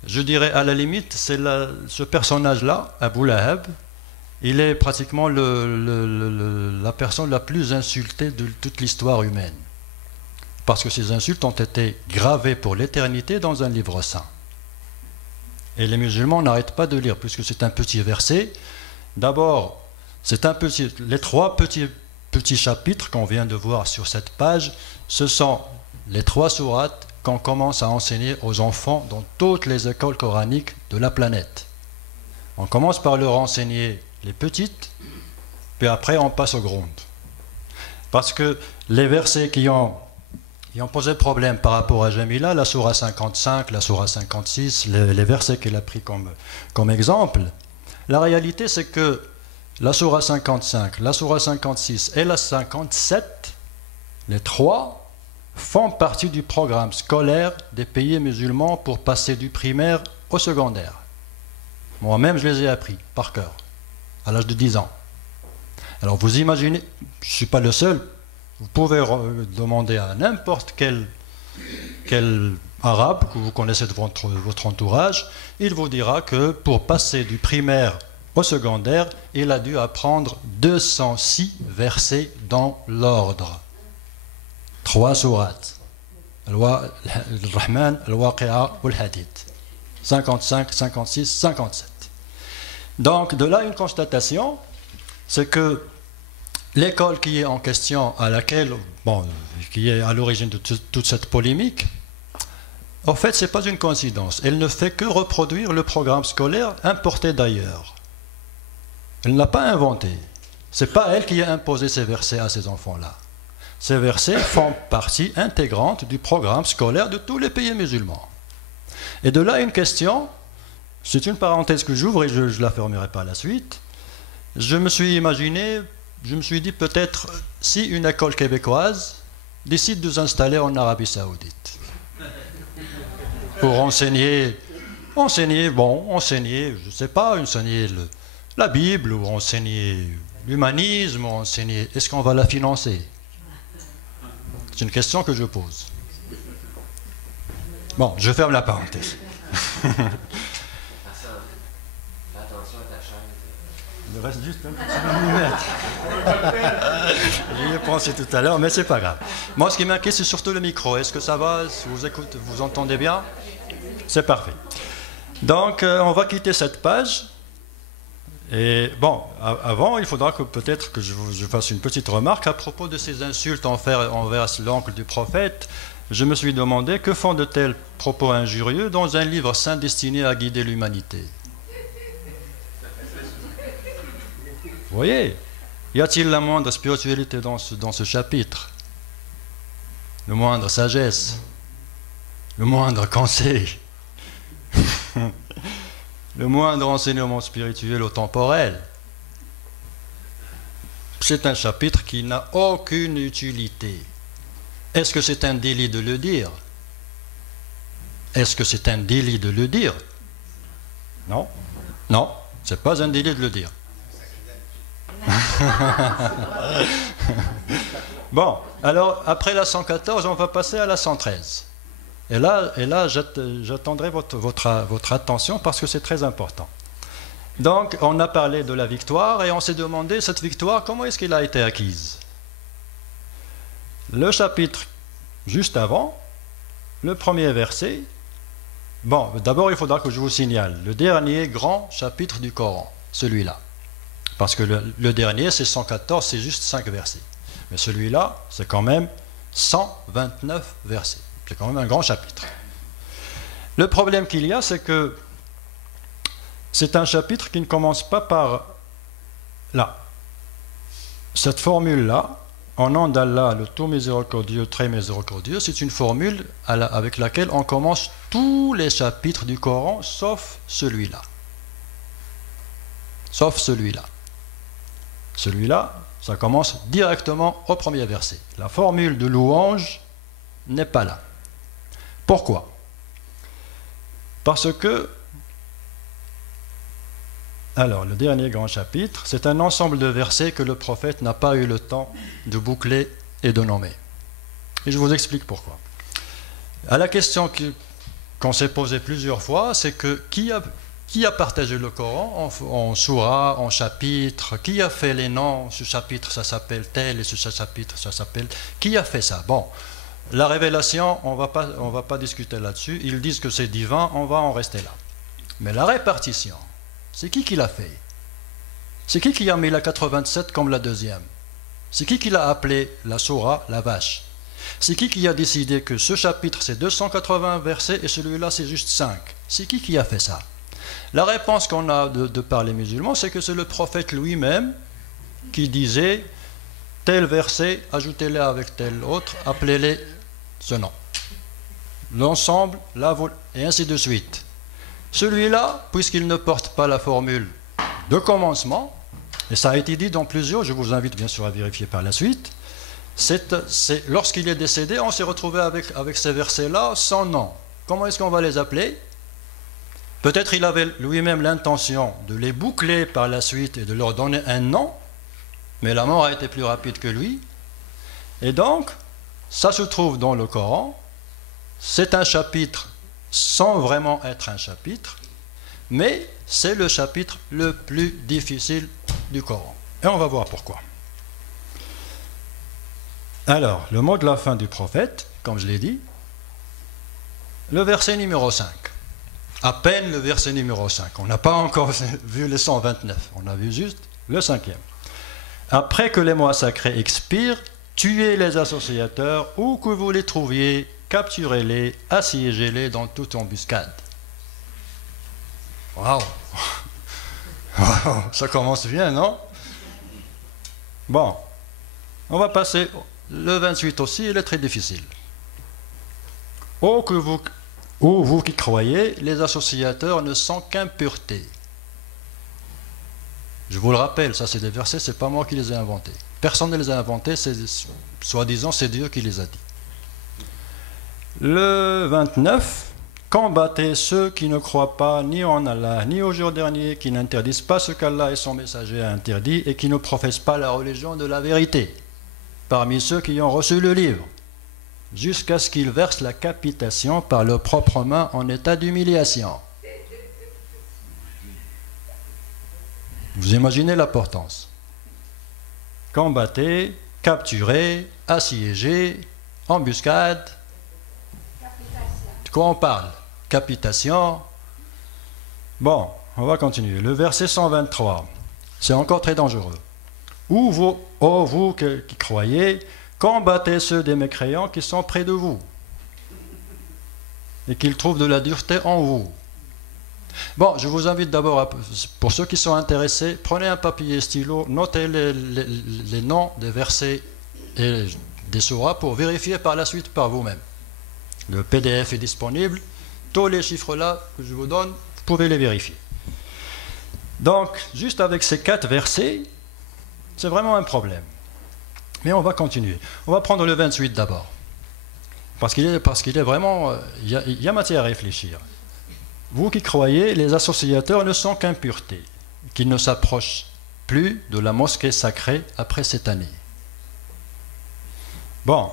je dirais à la limite, ce personnage-là, Abu Lahab, il est pratiquement la personne la plus insultée de toute l'histoire humaine. Parce que ces insultes ont été gravées pour l'éternité dans un livre saint. Et les musulmans n'arrêtent pas de lire, puisque c'est un petit verset. D'abord, les trois petits chapitres qu'on vient de voir sur cette page, ce sont les 3 sourates qu'on commence à enseigner aux enfants dans toutes les écoles coraniques de la planète. On commence par leur enseigner les petites, puis après on passe aux grandes. Parce que les versets qui ont posé problème par rapport à Jamila, la sourate 55, la sourate 56, les versets qu'elle a pris comme exemple, la réalité c'est que la sourate 55, la sourate 56 et la 57, les 3 font partie du programme scolaire des pays musulmans pour passer du primaire au secondaire. Moi-même, je les ai appris par cœur, à l'âge de 10 ans. Alors vous imaginez, je ne suis pas le seul, vous pouvez demander à n'importe quel arabe que vous connaissez de votre entourage, il vous dira que pour passer du primaire au secondaire, il a dû apprendre 206 versets dans l'ordre. 3 sourates. Al-Rahman, Al-Waqi'a ou Al-Hadid. 55, 56, 57. Donc, de là, une constatation, c'est que l'école qui est en question, qui est à l'origine de toute cette polémique, en fait, ce n'est pas une coïncidence. Elle ne fait que reproduire le programme scolaire importé d'ailleurs. Elle ne l'a pas inventé. Ce n'est pas elle qui a imposé ces versets à ces enfants-là. Ces versets font partie intégrante du programme scolaire de tous les pays musulmans. Et de là une question, c'est une parenthèse que j'ouvre et je ne la fermerai pas à la suite. Je me suis dit peut-être si une école québécoise décide de s'installer en Arabie Saoudite pour enseigner, je ne sais pas, enseigner la Bible ou enseigner l'humanisme, est-ce qu'on va la financer? C'est une question que je pose. Bon, je ferme la parenthèse. Attention à ta chaise. Il reste juste un petit millimètre. J'y ai pensé tout à l'heure, mais c'est pas grave. Moi, ce qui m'inquiète, c'est surtout le micro. Est-ce que ça va? Si vous entendez bien? C'est parfait. Donc, on va quitter cette page. Et bon, avant, il faudra peut-être que je fasse une petite remarque à propos de ces insultes envers l'oncle du prophète. Je me suis demandé que font de tels propos injurieux dans un livre saint destiné à guider l'humanité. Vous voyez, y a-t-il la moindre spiritualité dans ce chapitre? Le moindre sagesse? Le moindre conseil? le moindre enseignement spirituel ou temporel. C'est un chapitre qui n'a aucune utilité. Est-ce que c'est un délit de le dire? Est-ce que c'est un délit de le dire? Non. Non, c'est pas un délit de le dire. Bon, alors après la 114, on va passer à la 113. Et là j'attendrai votre attention parce que c'est très important. Donc, on a parlé de la victoire et on s'est demandé, cette victoire, comment est-ce qu'elle a été acquise? Le chapitre juste avant, le premier verset. Bon, d'abord, il faudra que je vous signale le dernier grand chapitre du Coran, celui-là. Parce que le dernier, c'est 114, c'est juste 5 versets. Mais celui-là, c'est quand même 129 versets. C'est quand même un grand chapitre. Le problème qu'il y a, c'est que c'est un chapitre qui ne commence pas par là. Cette formule-là, en nom d'Allah, le tout miséricordieux, très miséricordieux, c'est une formule avec laquelle on commence tous les chapitres du Coran, sauf celui-là. Sauf celui-là. Celui-là, ça commence directement au premier verset. La formule de louange n'est pas là. Pourquoi? Parce que, alors, le dernier grand chapitre, c'est un ensemble de versets que le prophète n'a pas eu le temps de boucler et de nommer. Et je vous explique pourquoi. À la question qu'on s'est posée plusieurs fois, c'est que qui a partagé le Coran en soura, en chapitre? Qui a fait les noms? Ce chapitre, ça s'appelle tel, et ce chapitre, ça s'appelle... Qui a fait ça? Bon, la révélation, on va pas discuter là-dessus. Ils disent que c'est divin, on va en rester là. Mais la répartition, c'est qui l'a fait? C'est qui a mis la 87 comme la deuxième? C'est qui l'a appelé la soura, la vache? C'est qui a décidé que ce chapitre, c'est 280 versets et celui-là, c'est juste 5? C'est qui a fait ça? La réponse qu'on a de par les musulmans, c'est que c'est le prophète lui-même qui disait tel verset, ajoutez-les avec tel autre, appelez-les ce nom. L'ensemble, et ainsi de suite. Celui-là, puisqu'il ne porte pas la formule de commencement, et ça a été dit dans plusieurs, je vous invite bien sûr à vérifier par la suite, lorsqu'il est décédé, on s'est retrouvé avec ces versets-là sans nom. Comment est-ce qu'on va les appeler? Peut-être il avait lui-même l'intention de les boucler par la suite et de leur donner un nom, mais la mort a été plus rapide que lui. Et donc, ça se trouve dans le Coran. C'est un chapitre sans vraiment être un chapitre, mais c'est le chapitre le plus difficile du Coran. Et on va voir pourquoi. Alors, le mot de la fin du prophète, comme je l'ai dit, le verset numéro 5. À peine le verset numéro 5. On n'a pas encore vu les 129. On a vu juste le 5e. Après que les mois sacrés expirent, tuez les associateurs, où que vous les trouviez, capturez-les, assiégez-les dans toute embuscade. Waouh! Ça commence bien, non? Bon, on va passer. Le 28 aussi, il est très difficile. Ô vous qui croyez, les associateurs ne sont qu'impureté. Je vous le rappelle, ça c'est des versets, c'est pas moi qui les ai inventés. Personne ne les a inventés, soi-disant c'est Dieu qui les a dit. Le 29, combattez ceux qui ne croient pas ni en Allah, ni au jour dernier, qui n'interdisent pas ce qu'Allah et son messager a interdit et qui ne professent pas la religion de la vérité, parmi ceux qui ont reçu le livre, jusqu'à ce qu'ils versent la capitation par leurs propres mains en état d'humiliation. Vous imaginez l'importance. Combattez, capturez, assiégez, embuscade. De quoi on parle? Capitation. Bon, on va continuer. Le verset 123, c'est encore très dangereux. Ô vous qui croyez, combattez ceux des mécréants qui sont près de vous et qu'ils trouvent de la dureté en vous. Bon, je vous invite d'abord, pour ceux qui sont intéressés, prenez un papier et stylo, notez les noms des versets et des sourates pour vérifier par la suite par vous-même. Le PDF est disponible. Tous les chiffres là que je vous donne, vous pouvez les vérifier. Donc, juste avec ces 4 versets, c'est vraiment un problème. Mais on va continuer. On va prendre le 28 d'abord. Parce qu'il est vraiment... Il y a matière à réfléchir. Vous qui croyez, les associateurs ne sont qu'impuretés, qu'ils ne s'approchent plus de la mosquée sacrée après cette année. Bon,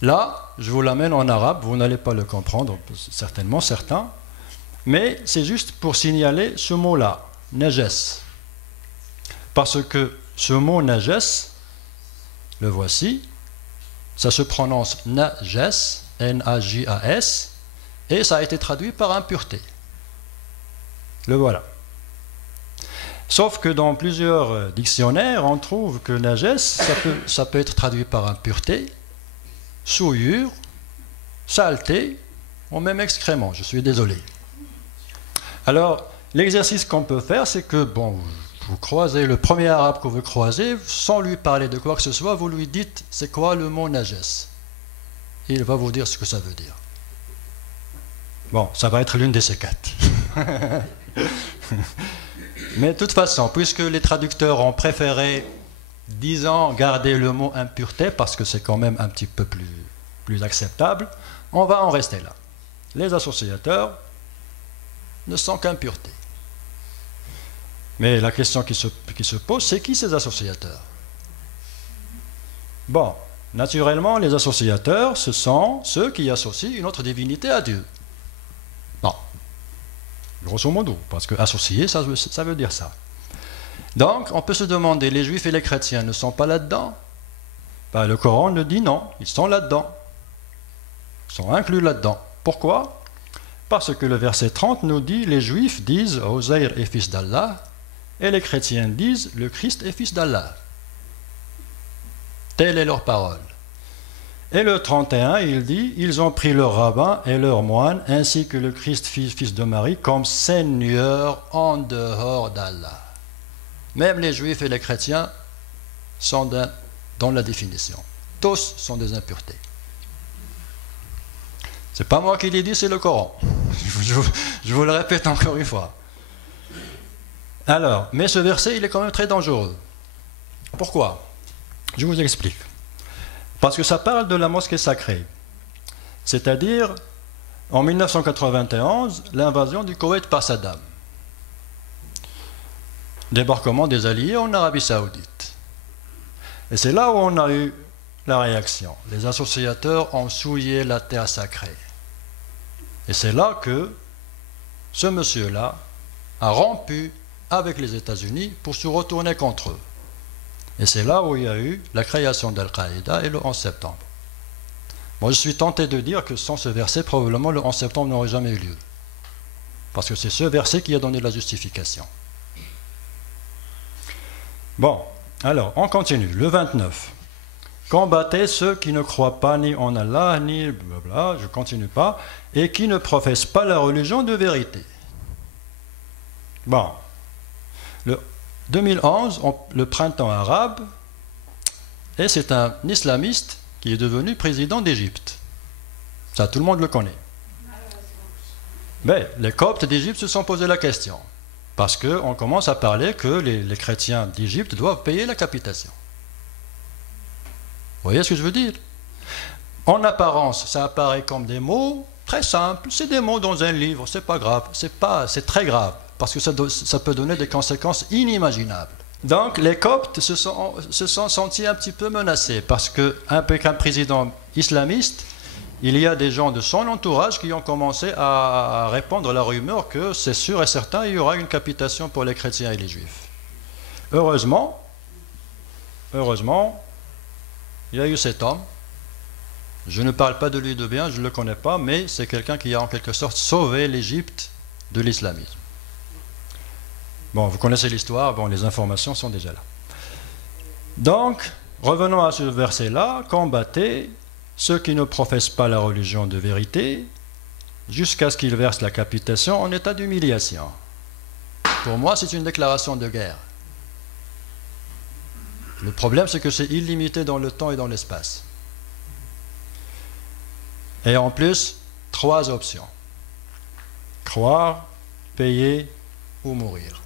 là, je vous l'amène en arabe, vous n'allez pas le comprendre, certainement, certains, mais c'est juste pour signaler ce mot-là, najas. Parce que ce mot najas, le voici, ça se prononce najas, N-A-J-A-S, et ça a été traduit par impureté. Le voilà. Sauf que dans plusieurs dictionnaires, on trouve que najas, ça peut être traduit par impureté, souillure, saleté, ou même excrément, je suis désolé. Alors, l'exercice qu'on peut faire, c'est que, bon, vous croisez le premier arabe que vous croisez, sans lui parler de quoi que ce soit, vous lui dites, c'est quoi le mot najas? Il va vous dire ce que ça veut dire. Bon, ça va être l'une de ces 4. Mais de toute façon, puisque les traducteurs ont préféré, disons, garder le mot impureté, parce que c'est quand même un petit peu plus acceptable, on va en rester là. Les associateurs ne sont qu'impureté. Mais la question qui se pose, c'est qui ces associateurs? Bon, naturellement, les associateurs, ce sont ceux qui associent une autre divinité à Dieu. Bon, grosso modo, parce que associer, ça veut dire ça. Donc, on peut se demander, les juifs et les chrétiens ne sont pas là-dedans? Ben, le Coran nous dit non, ils sont là-dedans. Ils sont inclus là-dedans. Pourquoi? Parce que le verset 30 nous dit, les juifs disent Ozaïr est fils d'Allah, et les chrétiens disent, le Christ est fils d'Allah. Telle est leur parole. Et le 31, il dit, ils ont pris leur rabbin et leur moine, ainsi que le Christ, fils de Marie, comme Seigneur en dehors d'Allah. Même les juifs et les chrétiens sont dans la définition. Tous sont des impuretés. C'est pas moi qui l'ai dit, c'est le Coran. Je vous le répète encore une fois. Alors, mais ce verset, il est quand même très dangereux. Pourquoi? Je vous explique. Parce que ça parle de la mosquée sacrée. C'est-à-dire, en 1991, l'invasion du Koweït par Saddam. Débarquement des Alliés en Arabie Saoudite. Et c'est là où on a eu la réaction. Les associateurs ont souillé la terre sacrée. Et c'est là que ce monsieur-là a rompu avec les États-Unis pour se retourner contre eux. Et c'est là où il y a eu la création d'Al-Qaïda et le 11 septembre. Moi, je suis tenté de dire que sans ce verset, probablement le 11 septembre n'aurait jamais eu lieu. Parce que c'est ce verset qui a donné la justification. Bon, alors, on continue. Le 29. Combattez ceux qui ne croient pas ni en Allah, ni blabla, je ne continue pas, et qui ne professent pas la religion de vérité. Bon. Le 2011, le printemps arabe, et c'est un islamiste qui est devenu président d'Égypte. Ça, tout le monde le connaît. Mais les Coptes d'Égypte se sont posé la question, parce qu'on commence à parler que les chrétiens d'Égypte doivent payer la capitation. Vous voyez ce que je veux dire? En apparence, ça apparaît comme des mots très simples, c'est des mots dans un livre, c'est pas grave, c'est très grave. Parce que ça peut donner des conséquences inimaginables. Donc les Coptes se sont sentis un petit peu menacés, parce qu'avec un président islamiste, il y a des gens de son entourage qui ont commencé à répandre la rumeur que c'est sûr et certain, il y aura une capitation pour les chrétiens et les juifs. Heureusement, il y a eu cet homme. Je ne parle pas de lui de bien, je ne le connais pas, mais c'est quelqu'un qui a en quelque sorte sauvé l'Égypte de l'islamisme. Bon, vous connaissez l'histoire, bon, les informations sont déjà là. Donc, revenons à ce verset-là, combattez ceux qui ne professent pas la religion de vérité, jusqu'à ce qu'ils versent la capitation en état d'humiliation. Pour moi, c'est une déclaration de guerre. Le problème, c'est que c'est illimité dans le temps et dans l'espace. Et en plus, 3 options. Croire, payer ou mourir.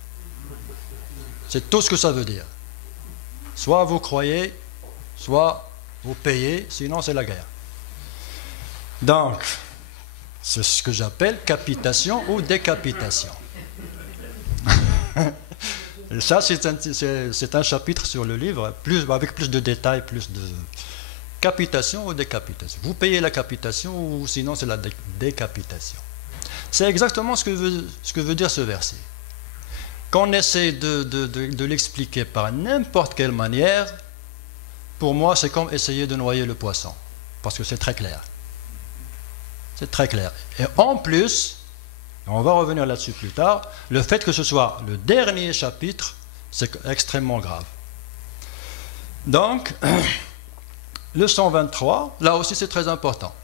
C'est tout ce que ça veut dire. Soit vous croyez, soit vous payez, sinon c'est la guerre. Donc, c'est ce que j'appelle capitation ou décapitation. Ça, c'est un chapitre sur le livre, avec plus de détails, plus de capitation ou décapitation. Vous payez la capitation ou sinon c'est la décapitation. C'est exactement ce que veut dire ce verset. Qu'on essaie de l'expliquer par n'importe quelle manière, pour moi, c'est comme essayer de noyer le poisson, parce que c'est très clair. C'est très clair. Et en plus, on va revenir là-dessus plus tard, le fait que ce soit le dernier chapitre, c'est extrêmement grave. Donc, le 123, là aussi c'est très important.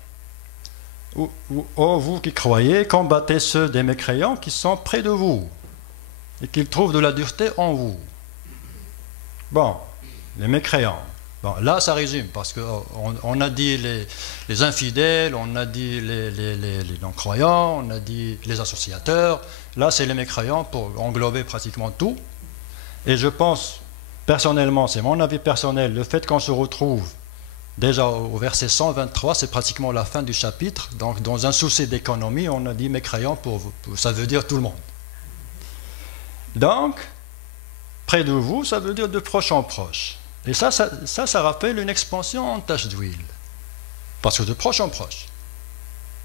Ô vous qui croyez, combattez ceux des mécréants qui sont près de vous et qu'ils trouvent de la dureté en vous. Bon, les mécréants. Bon, là, ça résume, parce qu'on a dit les infidèles, on a dit les non-croyants, on a dit les associateurs. Là, c'est les mécréants pour englober pratiquement tout. Et je pense, personnellement, c'est mon avis personnel, le fait qu'on se retrouve déjà au verset 123, c'est pratiquement la fin du chapitre. Donc, dans un souci d'économie, on a dit mécréants, ça veut dire tout le monde. Donc, près de vous, ça veut dire de proche en proche. Et ça rappelle une expansion en tache d'huile. Parce que de proche en proche.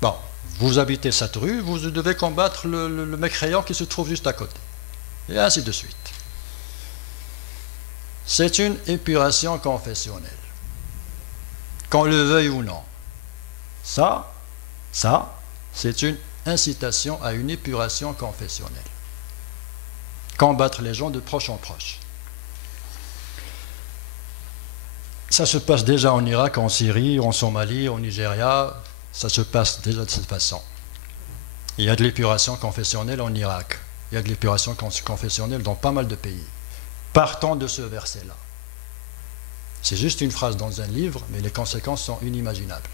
Bon, vous habitez cette rue, vous devez combattre le mécréant qui se trouve juste à côté. Et ainsi de suite. C'est une épuration confessionnelle. Qu'on le veuille ou non. Ça, c'est une incitation à une épuration confessionnelle. Combattre les gens de proche en proche. Ça se passe déjà en Irak, en Syrie, en Somalie, au Nigeria. Ça se passe déjà de cette façon. Il y a de l'épuration confessionnelle en Irak. Il y a de l'épuration confessionnelle dans pas mal de pays. Partant de ce verset-là. C'est juste une phrase dans un livre, mais les conséquences sont inimaginables.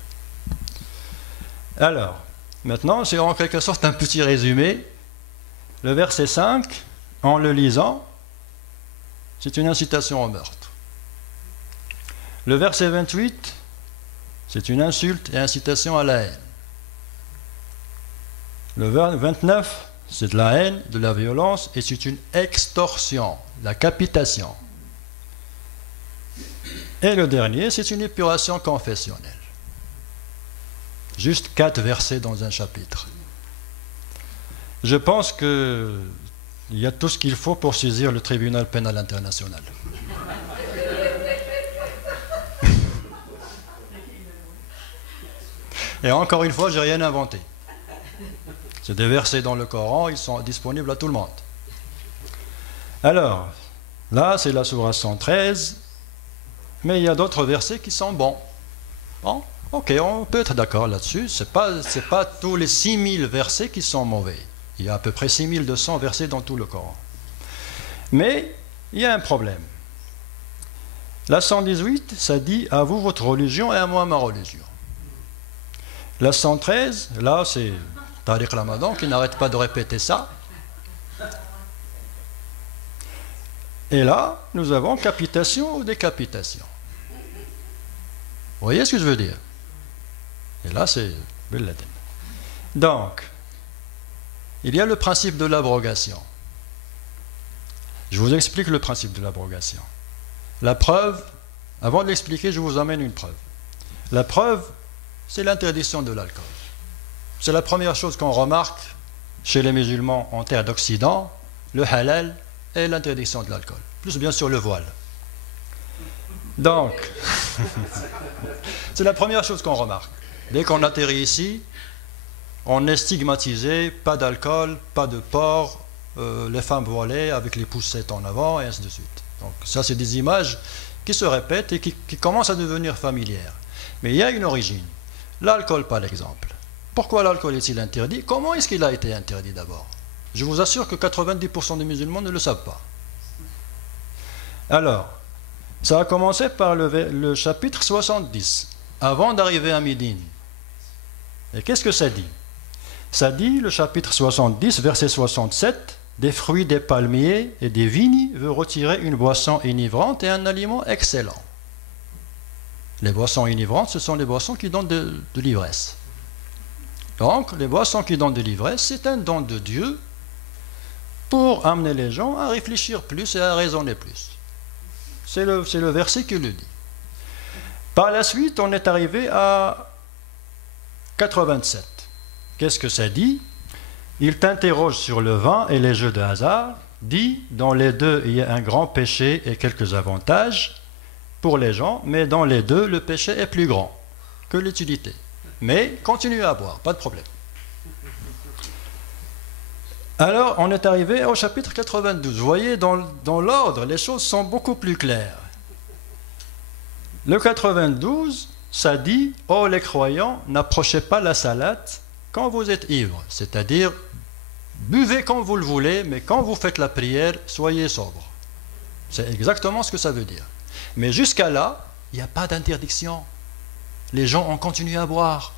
Alors, maintenant, c'est en quelque sorte un petit résumé. Le verset 5, en le lisant, c'est une incitation au meurtre. Le verset 28, c'est une insulte et incitation à la haine. Le 29, c'est de la haine, de la violence, et c'est une extorsion, la capitation. Et le dernier, c'est une épuration confessionnelle. Juste 4 versets dans un chapitre. Je pense qu'il y a tout ce qu'il faut pour saisir le tribunal pénal international. Et encore une fois, je n'ai rien inventé. C'est des versets dans le Coran, ils sont disponibles à tout le monde. Alors, là, c'est la sourate 113, mais il y a d'autres versets qui sont bons. Bon, ok, on peut être d'accord là-dessus. Ce n'est pas tous les 6000 versets qui sont mauvais. Il y a à peu près 6200 versets dans tout le Coran. Mais, il y a un problème. La 118, ça dit « À vous votre religion et à moi ma religion ». La 113, là, c'est Tariq Ramadan qui n'arrête pas de répéter ça. Et là, nous avons capitation ou décapitation. Vous voyez ce que je veux dire? Et là, c'est Belladin. Donc, il y a le principe de l'abrogation. Je vous explique le principe de l'abrogation. La preuve, avant de l'expliquer, je vous amène une preuve. La preuve, c'est l'interdiction de l'alcool. C'est la première chose qu'on remarque chez les musulmans en terre d'Occident, le halal et l'interdiction de l'alcool. Plus bien sûr le voile. Donc, c'est la première chose qu'on remarque. Dès qu'on atterrit ici, on est stigmatisé, pas d'alcool, pas de porc, les femmes voilées avec les poussettes en avant, et ainsi de suite. Donc ça, c'est des images qui se répètent et qui commencent à devenir familières. Mais il y a une origine. L'alcool, par exemple. Pourquoi l'alcool est-il interdit? Comment est-ce qu'il a été interdit d'abord? Je vous assure que 90% des musulmans ne le savent pas. Alors, ça a commencé par le chapitre 70, avant d'arriver à Médine. Et qu'est-ce que ça dit? Ça dit, le chapitre 70, verset 67, des fruits des palmiers et des vignes veut retirer une boisson enivrante et un aliment excellent. Les boissons enivrantes, ce sont les boissons qui donnent de l'ivresse. Donc, les boissons qui donnent de l'ivresse, c'est un don de Dieu pour amener les gens à réfléchir plus et à raisonner plus. C'est le verset qui le dit. Par la suite, on est arrivé à 87. Qu'est-ce que ça dit? Il t'interroge sur le vin et les jeux de hasard, dit, dans les deux, il y a un grand péché et quelques avantages pour les gens, mais dans les deux, le péché est plus grand que l'utilité. Mais continuez à boire, pas de problème. Alors, on est arrivé au chapitre 92. Vous voyez, dans l'ordre, les choses sont beaucoup plus claires. Le 92, ça dit « Oh les croyants, n'approchez pas la salate quand vous êtes ivres. » C'est-à-dire, buvez quand vous le voulez, mais quand vous faites la prière, soyez sobre. C'est exactement ce que ça veut dire. Mais jusqu'à là, il n'y a pas d'interdiction. Les gens ont continué à boire.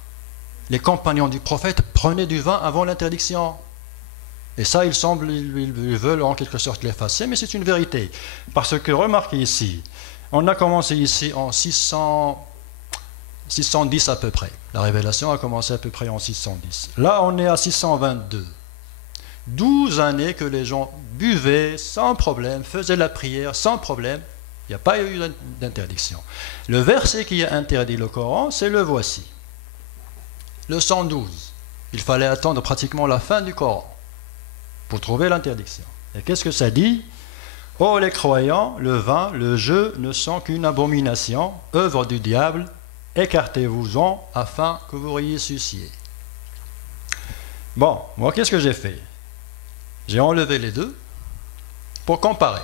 Les compagnons du prophète prenaient du vin avant l'interdiction. Et ça, ils veulent en quelque sorte l'effacer, mais c'est une vérité. Parce que remarquez ici, on a commencé ici en 610 à peu près. La révélation a commencé à peu près en 610. Là, on est à 622. 12 années que les gens buvaient sans problème, faisaient la prière sans problème. Il n'y a pas eu d'interdiction. Le verset qui a interdit le Coran, c'est le voici. Le 112. Il fallait attendre pratiquement la fin du Coran pour trouver l'interdiction. Et qu'est-ce que ça dit? Oh les croyants, le vin, le jeu ne sont qu'une abomination, œuvre du diable, écartez-vous-en afin que vous réussissiez. Bon, moi qu'est-ce que j'ai fait? J'ai enlevé les deux pour comparer.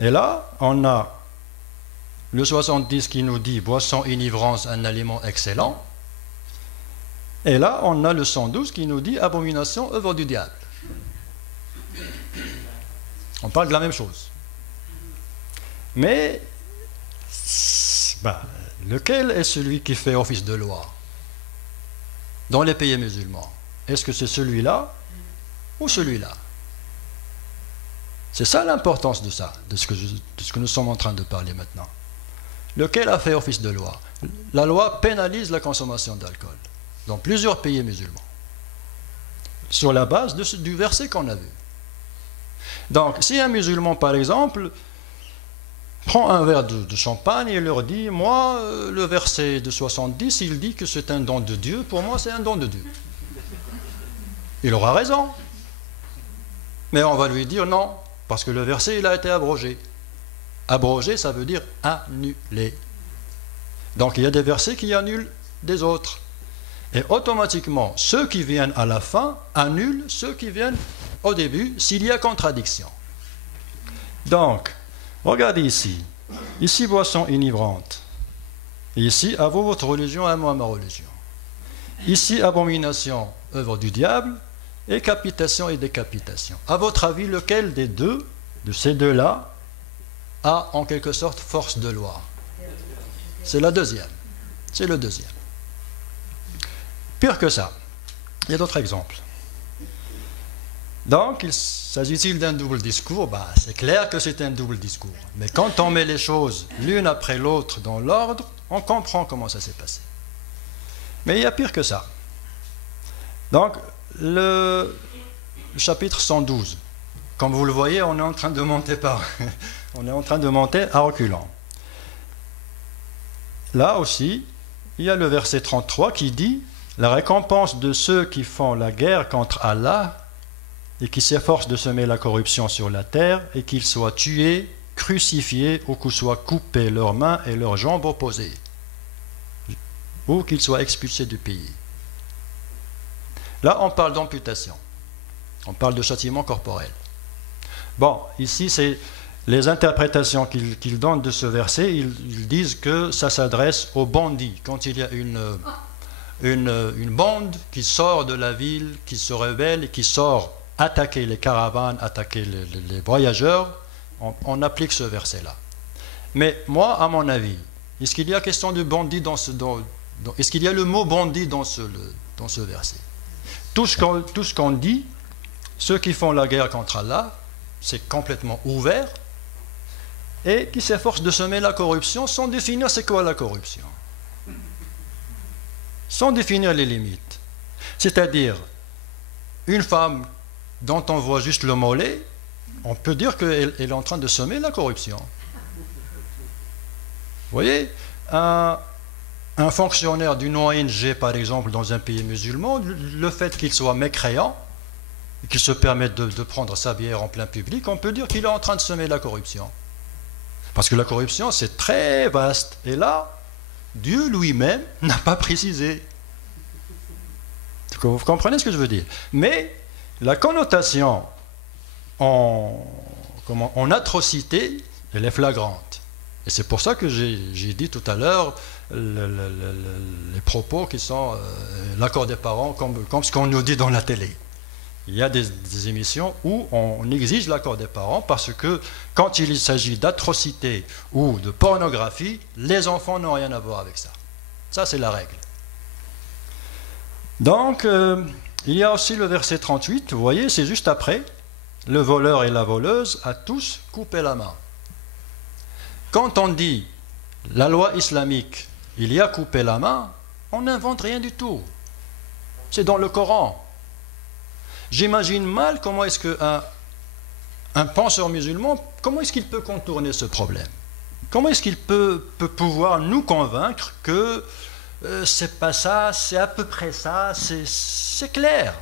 Et là, on a le 70 qui nous dit boisson enivrance, un aliment excellent. Et là, on a le 112 qui nous dit abomination, œuvre du diable. On parle de la même chose. Mais, lequel est celui qui fait office de loi dans les pays musulmans? Est-ce que c'est celui-là ou celui-là? C'est ça l'importance de ça, de ce que nous sommes en train de parler maintenant. Lequel a fait office de loi? La loi pénalise la consommation d'alcool dans plusieurs pays musulmans, sur la base du verset qu'on a vu. Donc, si un musulman, par exemple, prend un verre de champagne et leur dit, moi, le verset de 70, il dit que c'est un don de Dieu, pour moi, c'est un don de Dieu. Il aura raison. Mais on va lui dire non, parce que le verset, il a été abrogé. Abrogé, ça veut dire annulé. Donc, il y a des versets qui annulent des autres. Et automatiquement, ceux qui viennent à la fin annulent ceux qui viennent au début s'il y a contradiction. Donc, regardez ici. Ici, boisson enivrante. Ici, à vous votre religion, à moi ma religion. Ici, abomination, œuvre du diable, et capitation et décapitation. À votre avis, lequel des deux, de ces deux-là, a en quelque sorte force de loi? C'est la deuxième. C'est le deuxième. Pire que ça, il y a d'autres exemples. Donc, il s'agit-il d'un double discours? C'est clair que c'est un double discours. Mais quand on met les choses l'une après l'autre dans l'ordre, on comprend comment ça s'est passé. Mais il y a pire que ça. Donc, le chapitre 112, comme vous le voyez, on est en train de monter on est en train de monter à reculons. Là aussi, il y a le verset 33 qui dit « La récompense de ceux qui font la guerre contre Allah et qui s'efforcent de semer la corruption sur la terre et qu'ils soient tués, crucifiés ou qu'ils soient coupés leurs mains et leurs jambes opposées ou qu'ils soient expulsés du pays. » Là, on parle d'amputation. On parle de châtiment corporel. Bon, ici, c'est les interprétations qu'ils donnent de ce verset. Ils disent que ça s'adresse aux bandits. Quand il y a une bande qui sort de la ville, qui se rebelle, qui sort attaquer les caravanes, attaquer les voyageurs, on applique ce verset-là. Mais moi, à mon avis, est-ce qu'il y a question de bandit est-ce qu'il y a le mot bandit dans ce verset? Tout ce qu'on dit, Ceux qui font la guerre contre Allah, c'est complètement ouvert, et qui s'efforcent de semer la corruption sans définir c'est quoi la corruption. Sans définir les limites. C'est-à-dire, une femme dont on voit juste le mollet, on peut dire qu'elle est en train de semer la corruption. Vous voyez, un fonctionnaire d'une ONG, par exemple, dans un pays musulman, le fait qu'il soit mécréant, qu'il se permette de prendre sa bière en plein public, on peut dire qu'il est en train de semer la corruption. Parce que la corruption, c'est très vaste. Et là, Dieu lui-même n'a pas précisé. Vous comprenez ce que je veux dire? Mais la connotation en atrocité, elle est flagrante. Et c'est pour ça que j'ai dit tout à l'heure les propos qui sont l'accord des parents, comme ce qu'on nous dit dans la télé. Il y a des émissions où on exige l'accord des parents parce que quand il s'agit d'atrocité ou de pornographie, les enfants n'ont rien à voir avec ça. Ça, c'est la règle. Donc, il y a aussi le verset 38, vous voyez, c'est juste après. Le voleur et la voleuse à tous coupé la main. Quand on dit la loi islamique, il y a coupé la main, on n'invente rien du tout. C'est dans le Coran. J'imagine mal comment est-ce qu'un penseur musulman, comment est-ce qu'il peut contourner ce problème? Comment est-ce qu'il peut pouvoir nous convaincre que c'est pas ça, c'est à peu près ça, c'est clair?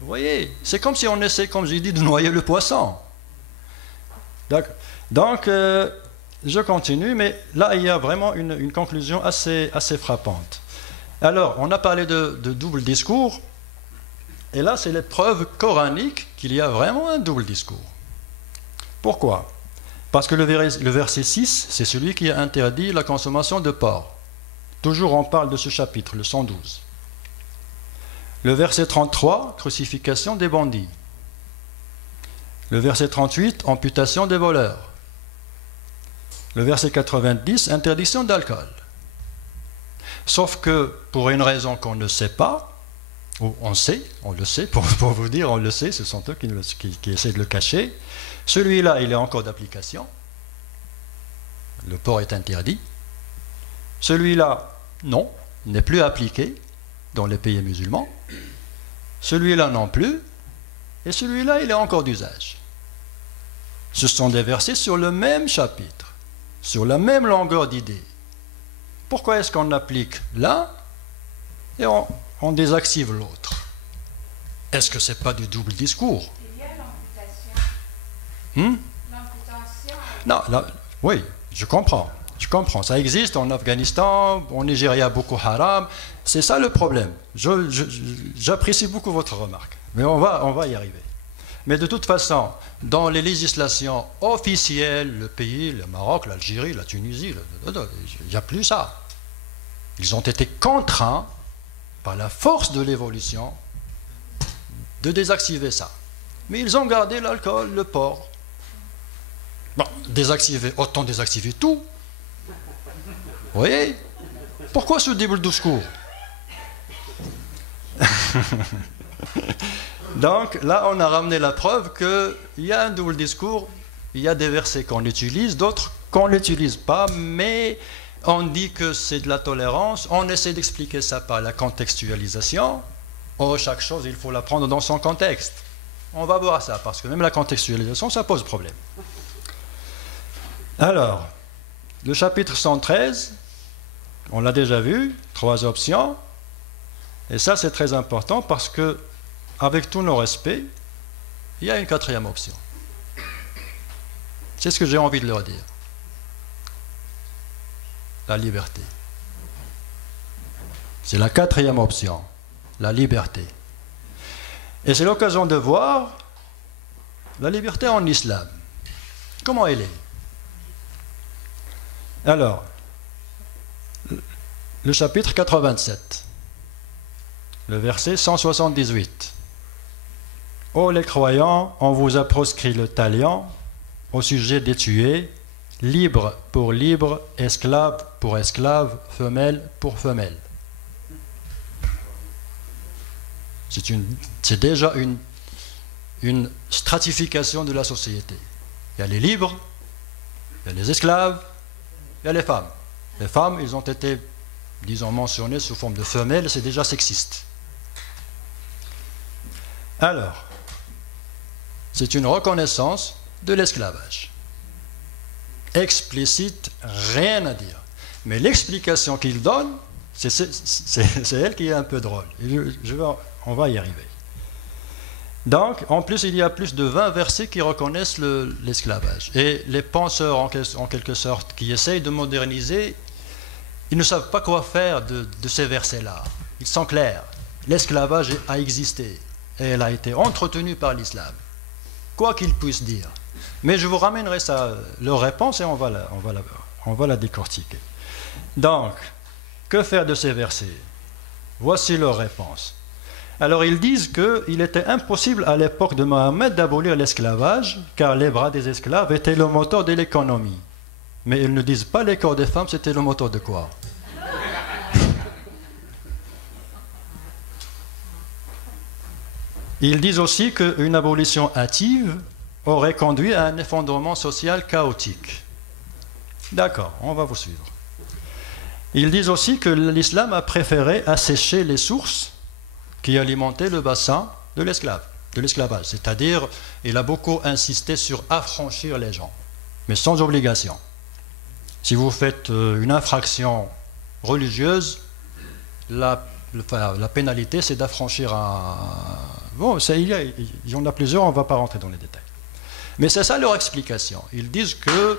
Vous voyez, c'est comme si on essaie, comme j'ai dit, de noyer le poisson. Donc, je continue, mais là, il y a vraiment une conclusion assez frappante. Alors, on a parlé de double discours. Et là, c'est l'épreuve coranique qu'il y a vraiment un double discours. Pourquoi? Parce que le verset 6, c'est celui qui a interdit la consommation de porc. Toujours on parle de ce chapitre, le 112. Le verset 33, crucifixion des bandits. Le verset 38, amputation des voleurs. Le verset 90, interdiction d'alcool. Sauf que, pour une raison qu'on ne sait pas, ou on le sait, pour vous dire, on le sait, ce sont eux qui essaient de le cacher. Celui-là, il est encore d'application. Le porc est interdit. Celui-là, non, il n'est plus appliqué dans les pays musulmans. Celui-là non plus. Et celui-là, il est encore d'usage. Ce sont des versets sur le même chapitre, sur la même longueur d'idée. Pourquoi est-ce qu'on applique l'un et on désactive l'autre? Est-ce que ce n'est pas du double discours? Il y a l'amputation. Non, là, oui, je comprends. Ça existe en Afghanistan, en Nigeria, Boko Haram. C'est ça le problème. J'apprécie beaucoup votre remarque, mais on va y arriver. Mais de toute façon, dans les législations officielles, le pays, le Maroc, l'Algérie, la Tunisie, il n'y a plus ça. Ils ont été contraints, par la force de l'évolution, de désactiver ça. Mais ils ont gardé l'alcool, le porc. Bon, autant désactiver tout. Vous voyez? Pourquoi ce double discours? Donc là, on a ramené la preuve qu'il y a un double discours, il y a des versets qu'on utilise, d'autres qu'on n'utilise pas, mais on dit que c'est de la tolérance, on essaie d'expliquer ça par la contextualisation. Oh, chaque chose, il faut la prendre dans son contexte. On va voir ça, parce que même la contextualisation, ça pose problème. Alors, le chapitre 113, on l'a déjà vu, 3 options. Et ça, c'est très important parce que, avec tous nos respects, il y a une 4e option. C'est ce que j'ai envie de leur dire. La liberté. C'est la 4e option, la liberté. Et c'est l'occasion de voir la liberté en islam. Comment elle est? Alors, le chapitre 87, le verset 178. Ô les croyants, on vous a proscrit le talion au sujet des tués, libre pour libre, esclave pour esclave, femelle pour femelle. C'est déjà une stratification de la société. Il y a les libres, il y a les esclaves, il y a les femmes. Les femmes, ils ont été, disons, mentionnées sous forme de femelles, c'est déjà sexiste. Alors, c'est une reconnaissance de l'esclavage. Explicite, rien à dire. Mais l'explication qu'il donne, c'est elle qui est un peu drôle. On va y arriver. Donc, en plus, il y a plus de 20 versets qui reconnaissent l'esclavage. Et les penseurs, en quelque sorte, qui essayent de moderniser, ils ne savent pas quoi faire de ces versets-là. Ils sont clairs. L'esclavage a existé et elle a été entretenue par l'islam. Quoi qu'ils puissent dire. Mais je vous ramènerai leur réponse et on va la décortiquer. Donc, que faire de ces versets? Voici leur réponse. Alors ils disent qu'il était impossible à l'époque de Mohammed d'abolir l'esclavage, car les bras des esclaves étaient le moteur de l'économie. Mais ils ne disent pas les corps des femmes, c'était le moteur de quoi? Ils disent aussi qu'une abolition hâtive aurait conduit à un effondrement social chaotique. D'accord, on va vous suivre. Ils disent aussi que l'islam a préféré assécher les sources qui alimentaient le bassin de l'esclavage. C'est-à-dire, il a beaucoup insisté sur affranchir les gens, mais sans obligation. Si vous faites une infraction religieuse, la pénalité, c'est d'affranchir un... Bon, il y en a plusieurs, on ne va pas rentrer dans les détails. Mais c'est ça leur explication. Ils disent que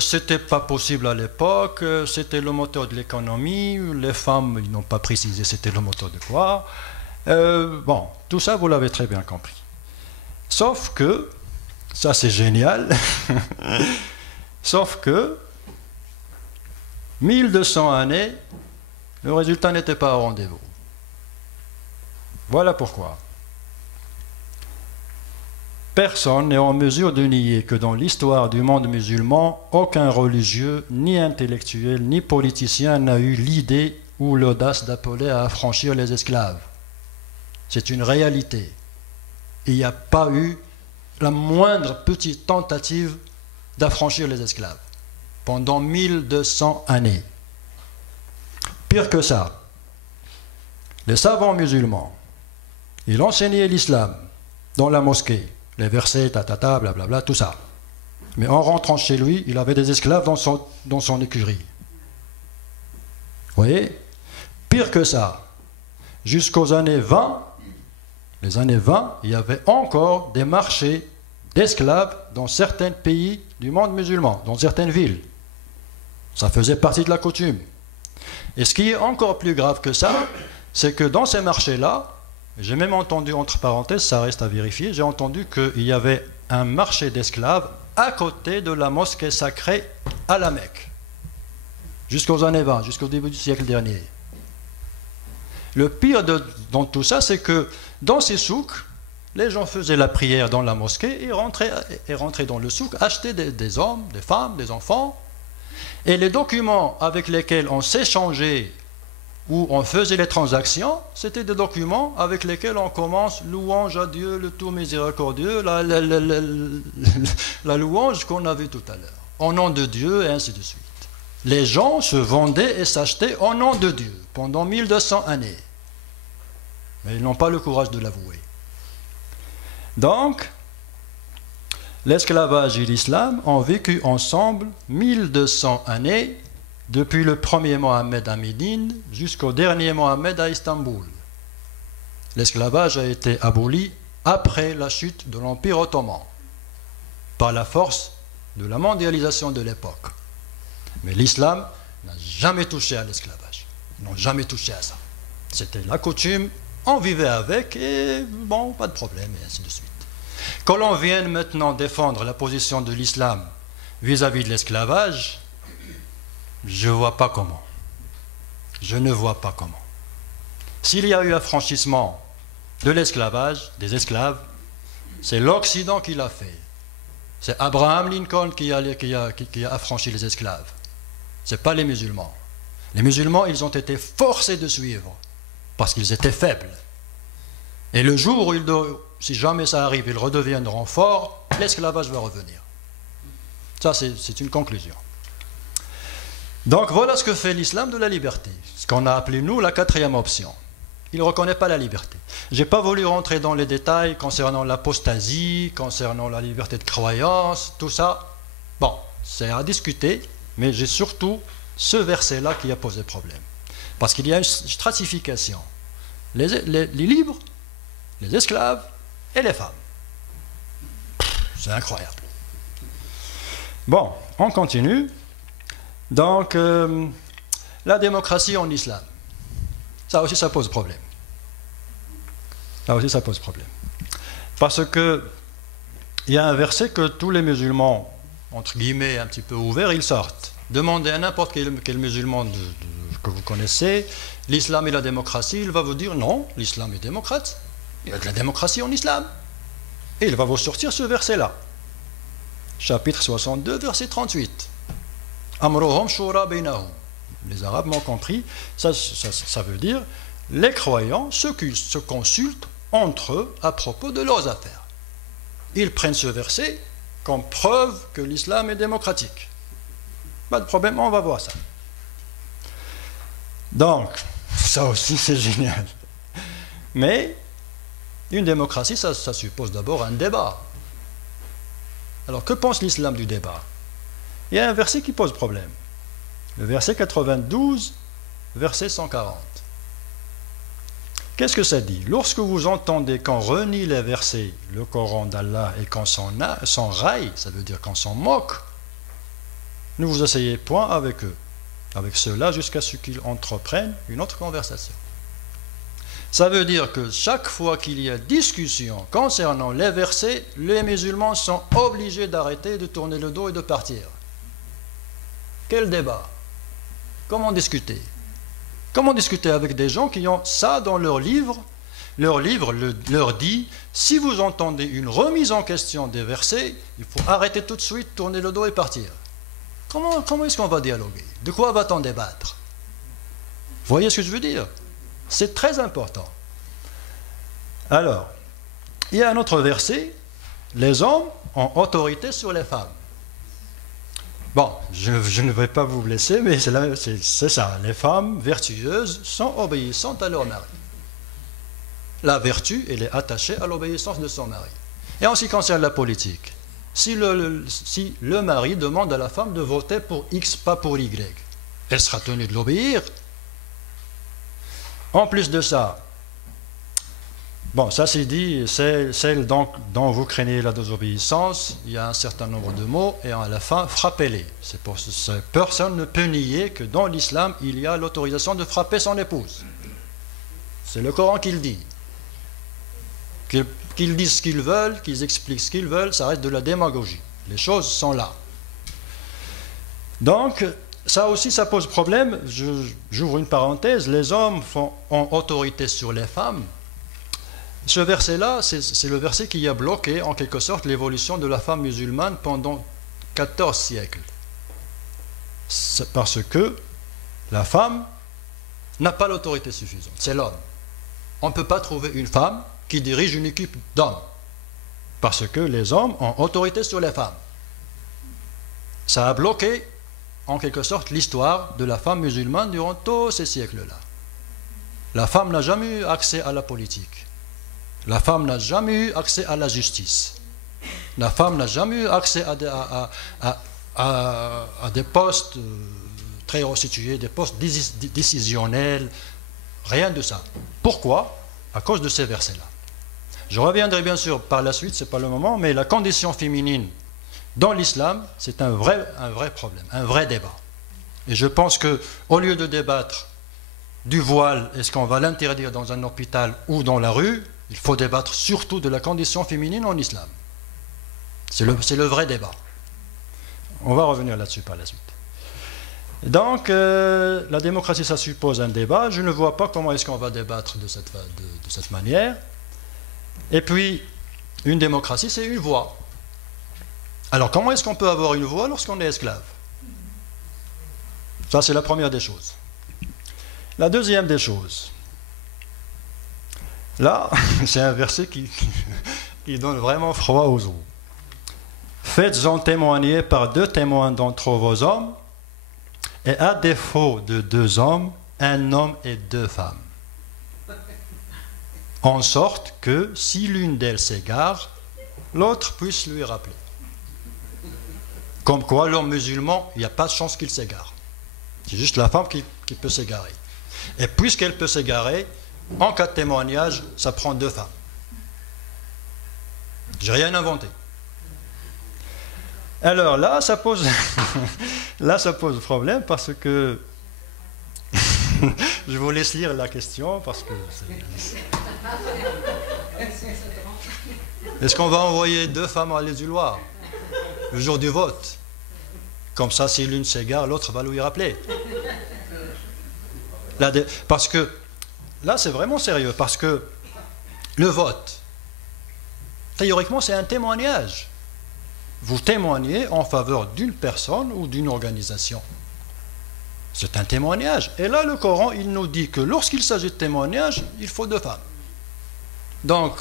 c'était pas possible à l'époque, c'était le moteur de l'économie, les femmes, ils n'ont pas précisé c'était le moteur de quoi. Bon, tout ça, vous l'avez très bien compris. Sauf que, ça c'est génial, sauf que, 1200 années, le résultat n'était pas au rendez-vous. Voilà pourquoi. Personne n'est en mesure de nier que dans l'histoire du monde musulman, aucun religieux, ni intellectuel, ni politicien n'a eu l'idée ou l'audace d'appeler à affranchir les esclaves. C'est une réalité. Il n'y a pas eu la moindre petite tentative d'affranchir les esclaves pendant 1200 années. Pire que ça, les savants musulmans, ils enseignaient l'islam dans la mosquée. Les versets, blablabla, tout ça. Mais en rentrant chez lui, il avait des esclaves dans son écurie. Vous voyez? Pire que ça. Jusqu'aux années 20, les années 20, il y avait encore des marchés d'esclaves dans certains pays du monde musulman, dans certaines villes. Ça faisait partie de la coutume. Et ce qui est encore plus grave que ça, c'est que dans ces marchés-là, j'ai même entendu, entre parenthèses, ça reste à vérifier, j'ai entendu qu'il y avait un marché d'esclaves à côté de la mosquée sacrée à la Mecque. Jusqu'aux années 20, jusqu'au début du siècle dernier. Le pire dans tout ça, c'est que dans ces souks, les gens faisaient la prière dans la mosquée et rentraient dans le souk, achetaient des hommes, des femmes, des enfants. Et les documents avec lesquels on s'échangeait où on faisait les transactions, c'était des documents avec lesquels on commence louange à Dieu, le tout miséricordieux, la louange qu'on a vue tout à l'heure, au nom de Dieu, et ainsi de suite. Les gens se vendaient et s'achetaient au nom de Dieu pendant 1200 années. Mais ils n'ont pas le courage de l'avouer. Donc, l'esclavage et l'islam ont vécu ensemble 1200 années, depuis le premier Mohammed à Médine jusqu'au dernier Mohammed à Istanbul. L'esclavage a été aboli après la chute de l'Empire ottoman, par la force de la mondialisation de l'époque. Mais l'islam n'a jamais touché à l'esclavage. Ils n'ont jamais touché à ça. C'était la coutume, on vivait avec et bon, pas de problème, et ainsi de suite. Que l'on vienne maintenant défendre la position de l'islam vis-à-vis de l'esclavage, je ne vois pas comment. Je ne vois pas comment. S'il y a eu affranchissement de l'esclavage, des esclaves, c'est l'Occident qui l'a fait. C'est Abraham Lincoln qui a affranchi les esclaves. Ce n'est pas les musulmans. Les musulmans, ils ont été forcés de suivre parce qu'ils étaient faibles. Et le jour si jamais ça arrive, ils redeviendront forts, l'esclavage va revenir. Ça, c'est une conclusion. Donc voilà ce que fait l'islam de la liberté, ce qu'on a appelé nous la quatrième option. Il ne reconnaît pas la liberté. Je n'ai pas voulu rentrer dans les détails concernant l'apostasie, concernant la liberté de croyance, tout ça. Bon, c'est à discuter, mais j'ai surtout ce verset-là qui a posé problème. Parce qu'il y a une stratification. Les libres, les esclaves et les femmes. C'est incroyable. Bon, on continue. Donc, la démocratie en islam. Ça aussi, ça pose problème. Ça aussi, ça pose problème. Parce que il y a un verset que tous les musulmans, entre guillemets, un petit peu ouverts, ils sortent. Demandez à n'importe quel musulman que vous connaissez, l'islam et la démocratie, il va vous dire non, l'islam est démocrate. Il y a de la démocratie en islam. Et il va vous sortir ce verset-là. Chapitre 62, verset 38. Amrohum shura bainahum. Les Arabes m'ont compris, ça veut dire les croyants se consultent entre eux à propos de leurs affaires. Ils prennent ce verset comme preuve que l'islam est démocratique. Pas de problème, on va voir ça. Donc, ça aussi c'est génial. Mais une démocratie, ça suppose d'abord un débat. Alors, que pense l'islam du débat? Il y a un verset qui pose problème. Le verset 92, verset 140. Qu'est-ce que ça dit? Lorsque vous entendez qu'on renie les versets, le Coran d'Allah, et qu'on s'en raille, ça veut dire qu'on s'en moque, ne vous asseyez point avec eux, avec ceux-là, jusqu'à ce qu'ils entreprennent une autre conversation. Ça veut dire que chaque fois qu'il y a discussion concernant les versets, les musulmans sont obligés d'arrêter, de tourner le dos et de partir. Quel débat? Comment discuter? Comment discuter avec des gens qui ont ça dans leur livre? Leur livre leur dit, si vous entendez une remise en question des versets, il faut arrêter tout de suite, tourner le dos et partir. Comment est-ce qu'on va dialoguer? De quoi va-t-on débattre? Vous voyez ce que je veux dire? C'est très important. Alors, il y a un autre verset, les hommes ont autorité sur les femmes. Bon, je ne vais pas vous blesser, mais c'est ça. Les femmes vertueuses sont obéissantes à leur mari. La vertu, elle est attachée à l'obéissance de son mari. Et en ce qui concerne la politique, si le mari demande à la femme de voter pour X, pas pour Y, elle sera tenue de l'obéir. En plus de ça, bon, ça c'est dit, celle dont vous craignez la désobéissance, il y a un certain nombre de mots, et à la fin, frappez-les. Personne ne peut nier que dans l'islam, il y a l'autorisation de frapper son épouse. C'est le Coran qui le dit. Qu'ils disent ce qu'ils veulent, qu'ils expliquent ce qu'ils veulent, ça reste de la démagogie. Les choses sont là. Donc, ça aussi, ça pose problème. J'ouvre une parenthèse. Les hommes ont autorité sur les femmes. Ce verset-là, c'est le verset qui a bloqué, en quelque sorte, l'évolution de la femme musulmane pendant 14 siècles. C'est parce que la femme n'a pas l'autorité suffisante. C'est l'homme. On ne peut pas trouver une femme qui dirige une équipe d'hommes. Parce que les hommes ont autorité sur les femmes. Ça a bloqué, en quelque sorte, l'histoire de la femme musulmane durant tous ces siècles-là. La femme n'a jamais eu accès à la politique. La femme n'a jamais eu accès à la justice. La femme n'a jamais eu accès à des postes très haut situés, des postes décisionnels, rien de ça. Pourquoi? À cause de ces versets-là. Je reviendrai bien sûr par la suite, ce n'est pas le moment, mais la condition féminine dans l'islam, c'est un vrai problème, un vrai débat. Et je pense qu'au lieu de débattre du voile, est-ce qu'on va l'interdire dans un hôpital ou dans la rue, il faut débattre surtout de la condition féminine en islam. C'est le vrai débat. On va revenir là-dessus par la suite. Donc, la démocratie, ça suppose un débat. Je ne vois pas comment est-ce qu'on va débattre de cette manière. Et puis, une démocratie, c'est une voix. Alors, comment est-ce qu'on peut avoir une voix lorsqu'on est esclave? Ça, c'est la première des choses. La deuxième des choses, là, c'est un verset qui donne vraiment froid aux os. Faites-en témoigner par 2 témoins d'entre vos hommes, et à défaut de 2 hommes, 1 homme et 2 femmes. En sorte que, si l'une d'elles s'égare, l'autre puisse lui rappeler. Comme quoi, l'homme musulman, il n'y a pas de chance qu'il s'égare. C'est juste la femme qui peut s'égarer. Et puisqu'elle peut s'égarer, en cas de témoignage, ça prend 2 femmes. J'ai rien inventé. Alors là, ça pose, là, ça pose problème parce que je vous laisse lire la question parce que est-ce qu'on va envoyer 2 femmes à l'isoloir le jour du vote? Comme ça, si l'une s'égare, l'autre va lui rappeler. Parce que là, c'est vraiment sérieux parce que le vote, théoriquement, c'est un témoignage. Vous témoignez en faveur d'une personne ou d'une organisation. C'est un témoignage. Et là, le Coran, il nous dit que lorsqu'il s'agit de témoignage, il faut 2 femmes. Donc,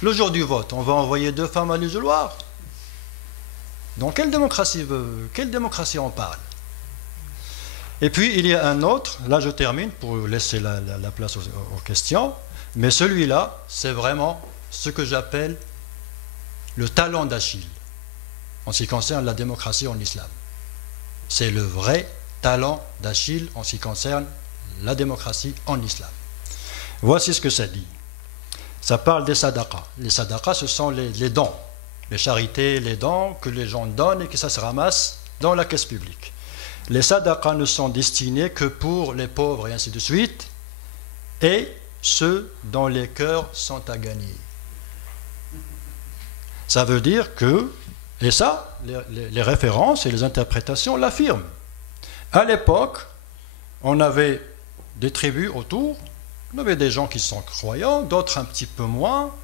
le jour du vote, on va envoyer 2 femmes à l'isoloir. Dans quelle démocratie on parle? Et puis, il y a un autre, là je termine pour laisser la place aux questions, mais celui-là, c'est vraiment ce que j'appelle le talon d'Achille en ce qui concerne la démocratie en islam. C'est le vrai talon d'Achille en ce qui concerne la démocratie en islam. Voici ce que ça dit. Ça parle des sadaqas. Les sadaqas, ce sont les dons, les charités, les dons que les gens donnent et que ça se ramasse dans la caisse publique. Les sadaqas ne sont destinés que pour les pauvres et ainsi de suite, et ceux dont les cœurs sont à gagner. Ça veut dire que, et ça, les références et les interprétations l'affirment. À l'époque, on avait des tribus autour, on avait des gens qui sont croyants, d'autres un petit peu moins.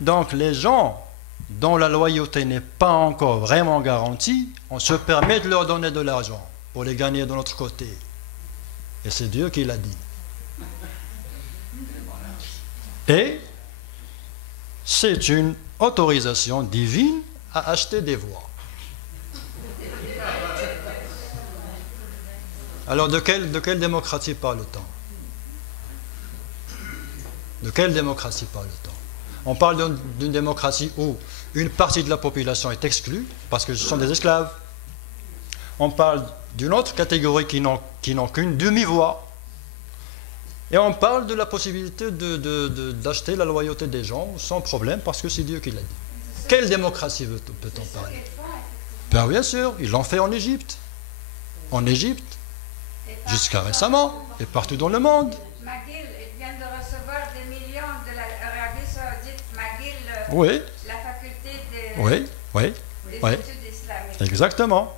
Donc les gens dont la loyauté n'est pas encore vraiment garantie, on se permet de leur donner de l'argent pour les gagner de notre côté. Et c'est Dieu qui l'a dit. Et c'est une autorisation divine à acheter des voix. Alors de quelle démocratie parle-t-on? De quelle démocratie parle-t-on? On parle d'une démocratie où une partie de la population est exclue parce que ce sont des esclaves. On parle d'une autre catégorie qui n'ont qu'une demi-voix. Et on parle de la possibilité d'acheter la loyauté des gens sans problème parce que c'est Dieu qui l'a dit. Quelle démocratie peut-on parler? Ben, bien sûr, ils l'ont fait en Égypte. En Égypte, jusqu'à récemment, et partout dans le monde. McGill, il vient de recevoir des millions de l'Arabie Saoudite. McGill, Oui, la faculté des oui. études islamiques. Exactement.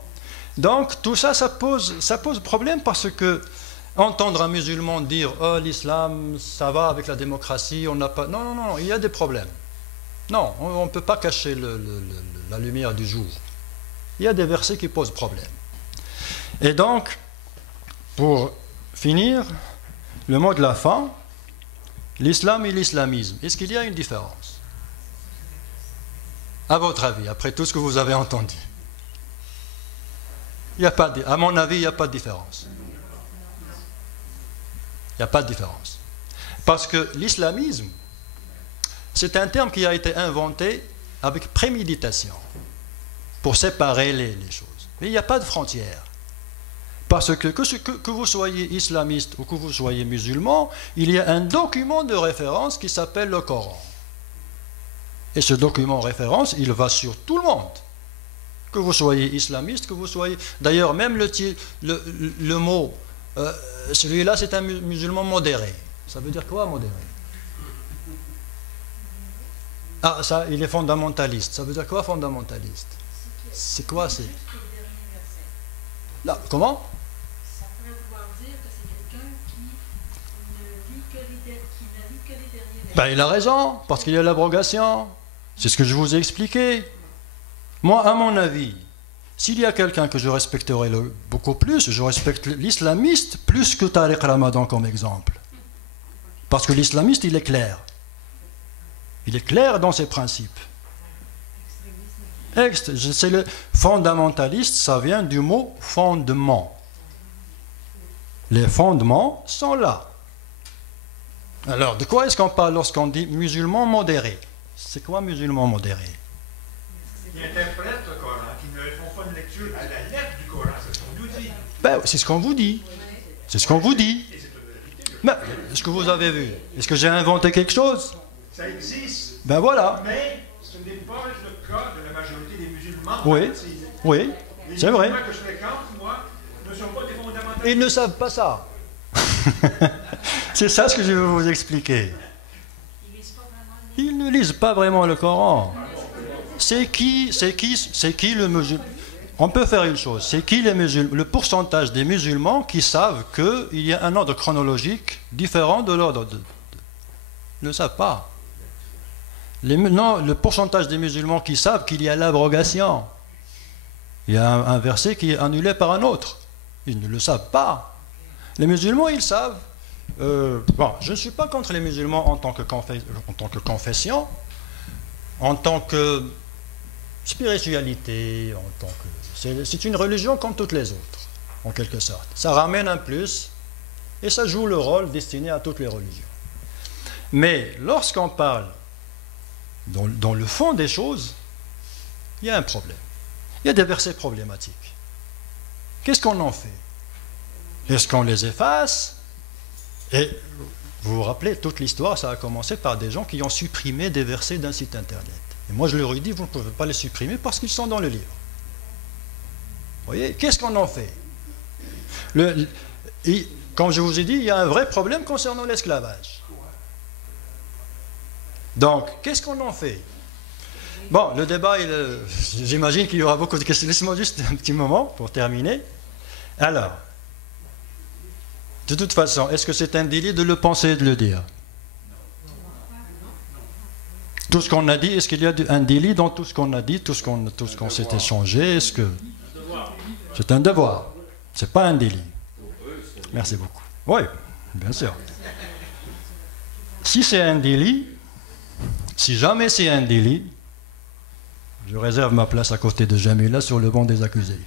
Donc tout ça, ça pose problème parce que entendre un musulman dire « Oh, l'islam, ça va avec la démocratie, on n'a pas… » Non, il y a des problèmes. Non, on ne peut pas cacher la lumière du jour. Il y a des versets qui posent problème. Et donc, pour finir, le mot de la fin, l'islam et l'islamisme, est-ce qu'il y a une différence? À votre avis, après tout ce que vous avez entendu? À mon avis, il n'y a pas de différence. Il n'y a pas de différence. Parce que l'islamisme, c'est un terme qui a été inventé avec préméditation pour séparer les choses. Mais il n'y a pas de frontière. Parce que vous soyez islamiste ou que vous soyez musulman, il y a un document de référence qui s'appelle le Coran. Et ce document de référence, il va sur tout le monde. Que vous soyez islamiste, que vous soyez… D'ailleurs, même le mot, celui-là, c'est un musulman modéré. Ça veut dire quoi, modéré? Ah, ça, il est fondamentaliste. Ça veut dire quoi, fondamentaliste? C'est quoi, c'est… Là, comment? Ça pourrait vouloir dire que c'est quelqu'un qui ne lit que les derniers versets. Ben, il a raison, parce qu'il y a l'abrogation. C'est ce que je vous ai expliqué. Moi, à mon avis, s'il y a quelqu'un que je respecterais beaucoup plus, je respecte l'islamiste plus que Tariq Ramadan comme exemple. Parce que l'islamiste, il est clair. Il est clair dans ses principes. C'est le fondamentaliste, ça vient du mot fondement. Les fondements sont là. Alors, de quoi est-ce qu'on parle lorsqu'on dit musulman modéré? C'est quoi musulman modéré? Qui interprète le Coran, qui ne font pas une lecture à la lettre du Coran, c'est ce qu'on nous dit. Ben, c'est ce qu'on vous dit. C'est ce qu'on vous dit. Mais, est-ce que vous avez vu? Est-ce que j'ai inventé quelque chose? Ça existe. Ben voilà. Mais ce n'est pas le cas de la majorité des musulmans. Oui, oui, c'est vrai. Les musulmans que je fréquente, moi, ne sont pas des fondamentalistes. Ils ne savent pas ça. C'est ça ce que je veux vous expliquer. Ils ne lisent pas vraiment le Coran. C'est qui le musulman? On peut faire une chose. C'est qui les musulmans? Le pourcentage des musulmans qui savent qu'il y a un ordre chronologique différent de l'ordre Ils ne savent pas. Non, le pourcentage des musulmans qui savent qu'il y a l'abrogation. Il y a un verset qui est annulé par un autre. Ils ne le savent pas. Les musulmans, ils savent. Bon, je ne suis pas contre les musulmans en tant que confession, en tant que spiritualité, c'est une religion comme toutes les autres, en quelque sorte. Ça ramène un plus et ça joue le rôle destiné à toutes les religions. Mais lorsqu'on parle dans le fond des choses, il y a un problème. Il y a des versets problématiques. Qu'est-ce qu'on en fait? Est-ce qu'on les efface? Et vous vous rappelez, toute l'histoire, ça a commencé par des gens qui ont supprimé des versets d'un site internet. Et moi, je leur ai dit, vous ne pouvez pas les supprimer parce qu'ils sont dans le livre. Vous voyez, qu'est-ce qu'on en fait? Comme je vous ai dit, il y a un vrai problème concernant l'esclavage. Donc, qu'est-ce qu'on en fait? Bon, le débat, j'imagine qu'il y aura beaucoup de questions. Laissez-moi juste un petit moment pour terminer. Alors, de toute façon, est-ce que c'est un délit de le penser et de le dire? Tout ce qu'on a dit, est-ce qu'il y a un délit dans tout ce qu'on a dit, tout ce qu'on s'est échangé? Est-ce que c'est un devoir? C'est pas un délit. Merci beaucoup. Oui, bien sûr. Si c'est un délit, si jamais c'est un délit, je réserve ma place à côté de Jamila sur le banc des accusés.